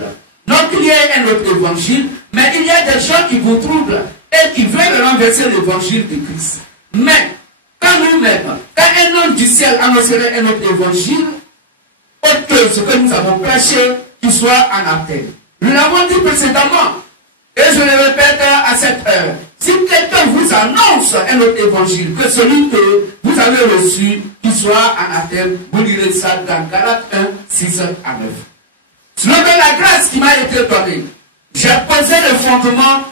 Non qu'il y ait un autre évangile, mais il y a des gens qui vous troublent et qui veulent renverser l'évangile de Christ. Mais, quand nous-mêmes, quand un homme du ciel annoncerait un autre évangile, autre que ce que nous avons prêché, qu'il soit anathème. Nous l'avons dit précédemment, et je le répète à cette heure. Si quelqu'un vous annonce un autre évangile que celui que vous avez reçu, qu'il soit anathème, vous lirez ça dans Galates 1, 6 à 9. Selon la grâce qui m'a été donnée, j'ai posé le fondement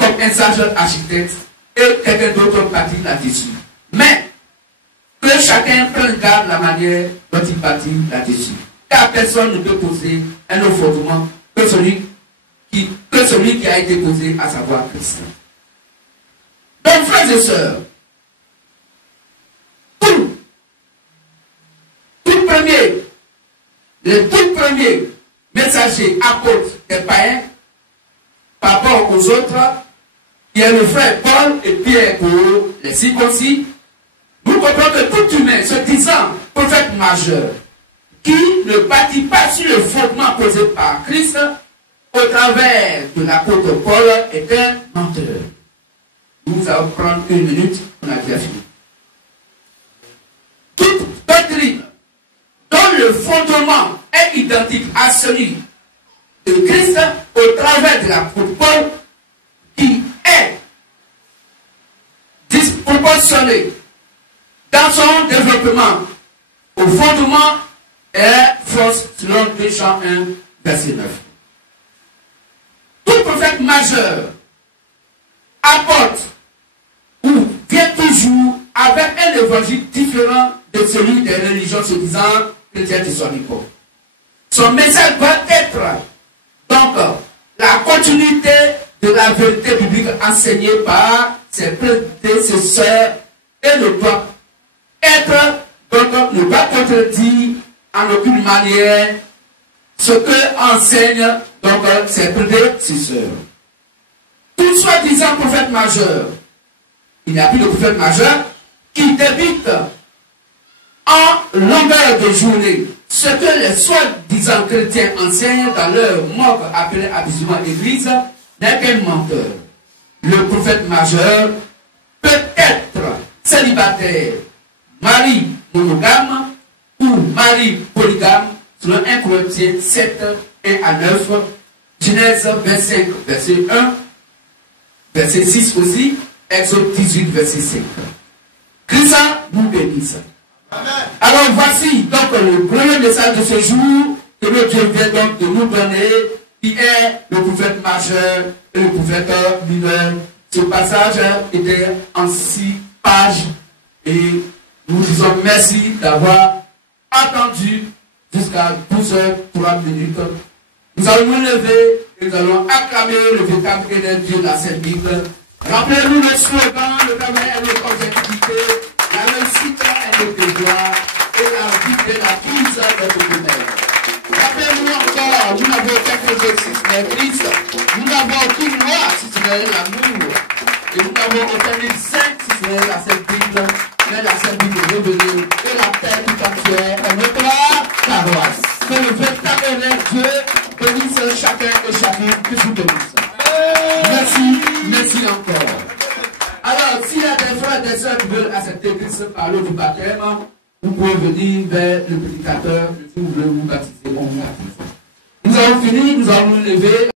comme un sage architecte et quelqu'un d'autre bâtit là-dessus. Mais que chacun prenne garde la manière dont il bâtit là-dessus. Car personne ne peut poser un autre fondement que celui qui a été posé, à savoir Christ. Donc, frères et sœurs, le tout premier messager apôtre des païens par rapport aux autres, qui est le frère Paul et Pierre pour les circoncis, nous comprenons que tout humain se disant prophète majeur, qui ne bâtit pas sur le fondement posé par Christ, au travers de l'apôtre Paul, est un menteur. Nous allons prendre 1 minute, on a déjà fini. Toute doctrine dont le fondement est identique à celui de Christ au travers de l'apôtre Paul, qui est disproportionné dans son développement au fondement, est fausse selon 2 Jean 1, verset 9. Tout prophète majeur apporte ou vient toujours avec un évangile différent de celui des religions se disant chrétiennes du Sonico. Son message doit être donc la continuité de la vérité biblique enseignée par ses prédécesseurs et ne doit être, donc ne pas contredire en aucune manière ce que enseignent donc ses prédécesseurs. Tout soi-disant prophète majeur, il n'y a plus de prophète majeur qui débite en longueur de journée ce que les soi-disant chrétiens enseignent dans leur mode appelé abusivement église n'est qu'un menteur. Le prophète majeur peut être célibataire, mari monogame ou mari polygame selon 1 Corinthiens 7, 1 à 9, Genèse 25, verset 1, verset 6 aussi, Exode 18, verset 5. Christ nous bénisse. Alors voici donc le premier message de ce jour que le Dieu vient donc de nous donner, qui est le prophète majeur et le prophète mineur. Ce passage était en 6 pages et nous disons merci d'avoir attendu jusqu'à 12h03. Nous allons nous lever et nous allons acclamer le véritable éternel Dieu de la Sainte Bible. Rappelez-nous le slogan, le travail est notre objectivité, la réussite est notre devoir et la vie de la crise est notre domaine. Rappelez-nous encore, nous n'avons aucun exercice mais Christ, nous n'avons aucune loi si ce n'est l'amour, et nous n'avons aucun saint si ce n'est la Sainte Bible, mais la Sainte Bible est revenue et la terre tout entière est notre paroisse. Que le véritable Dieu bénisse chacun et chacune que vous bénisse. Merci, merci encore. Alors, s'il y a des frères et des sœurs qui veulent accepter Christ par l'eau du baptême, vous pouvez venir vers le prédicateur si vous voulez vous baptiser. Nous avons fini, nous allons nous lever.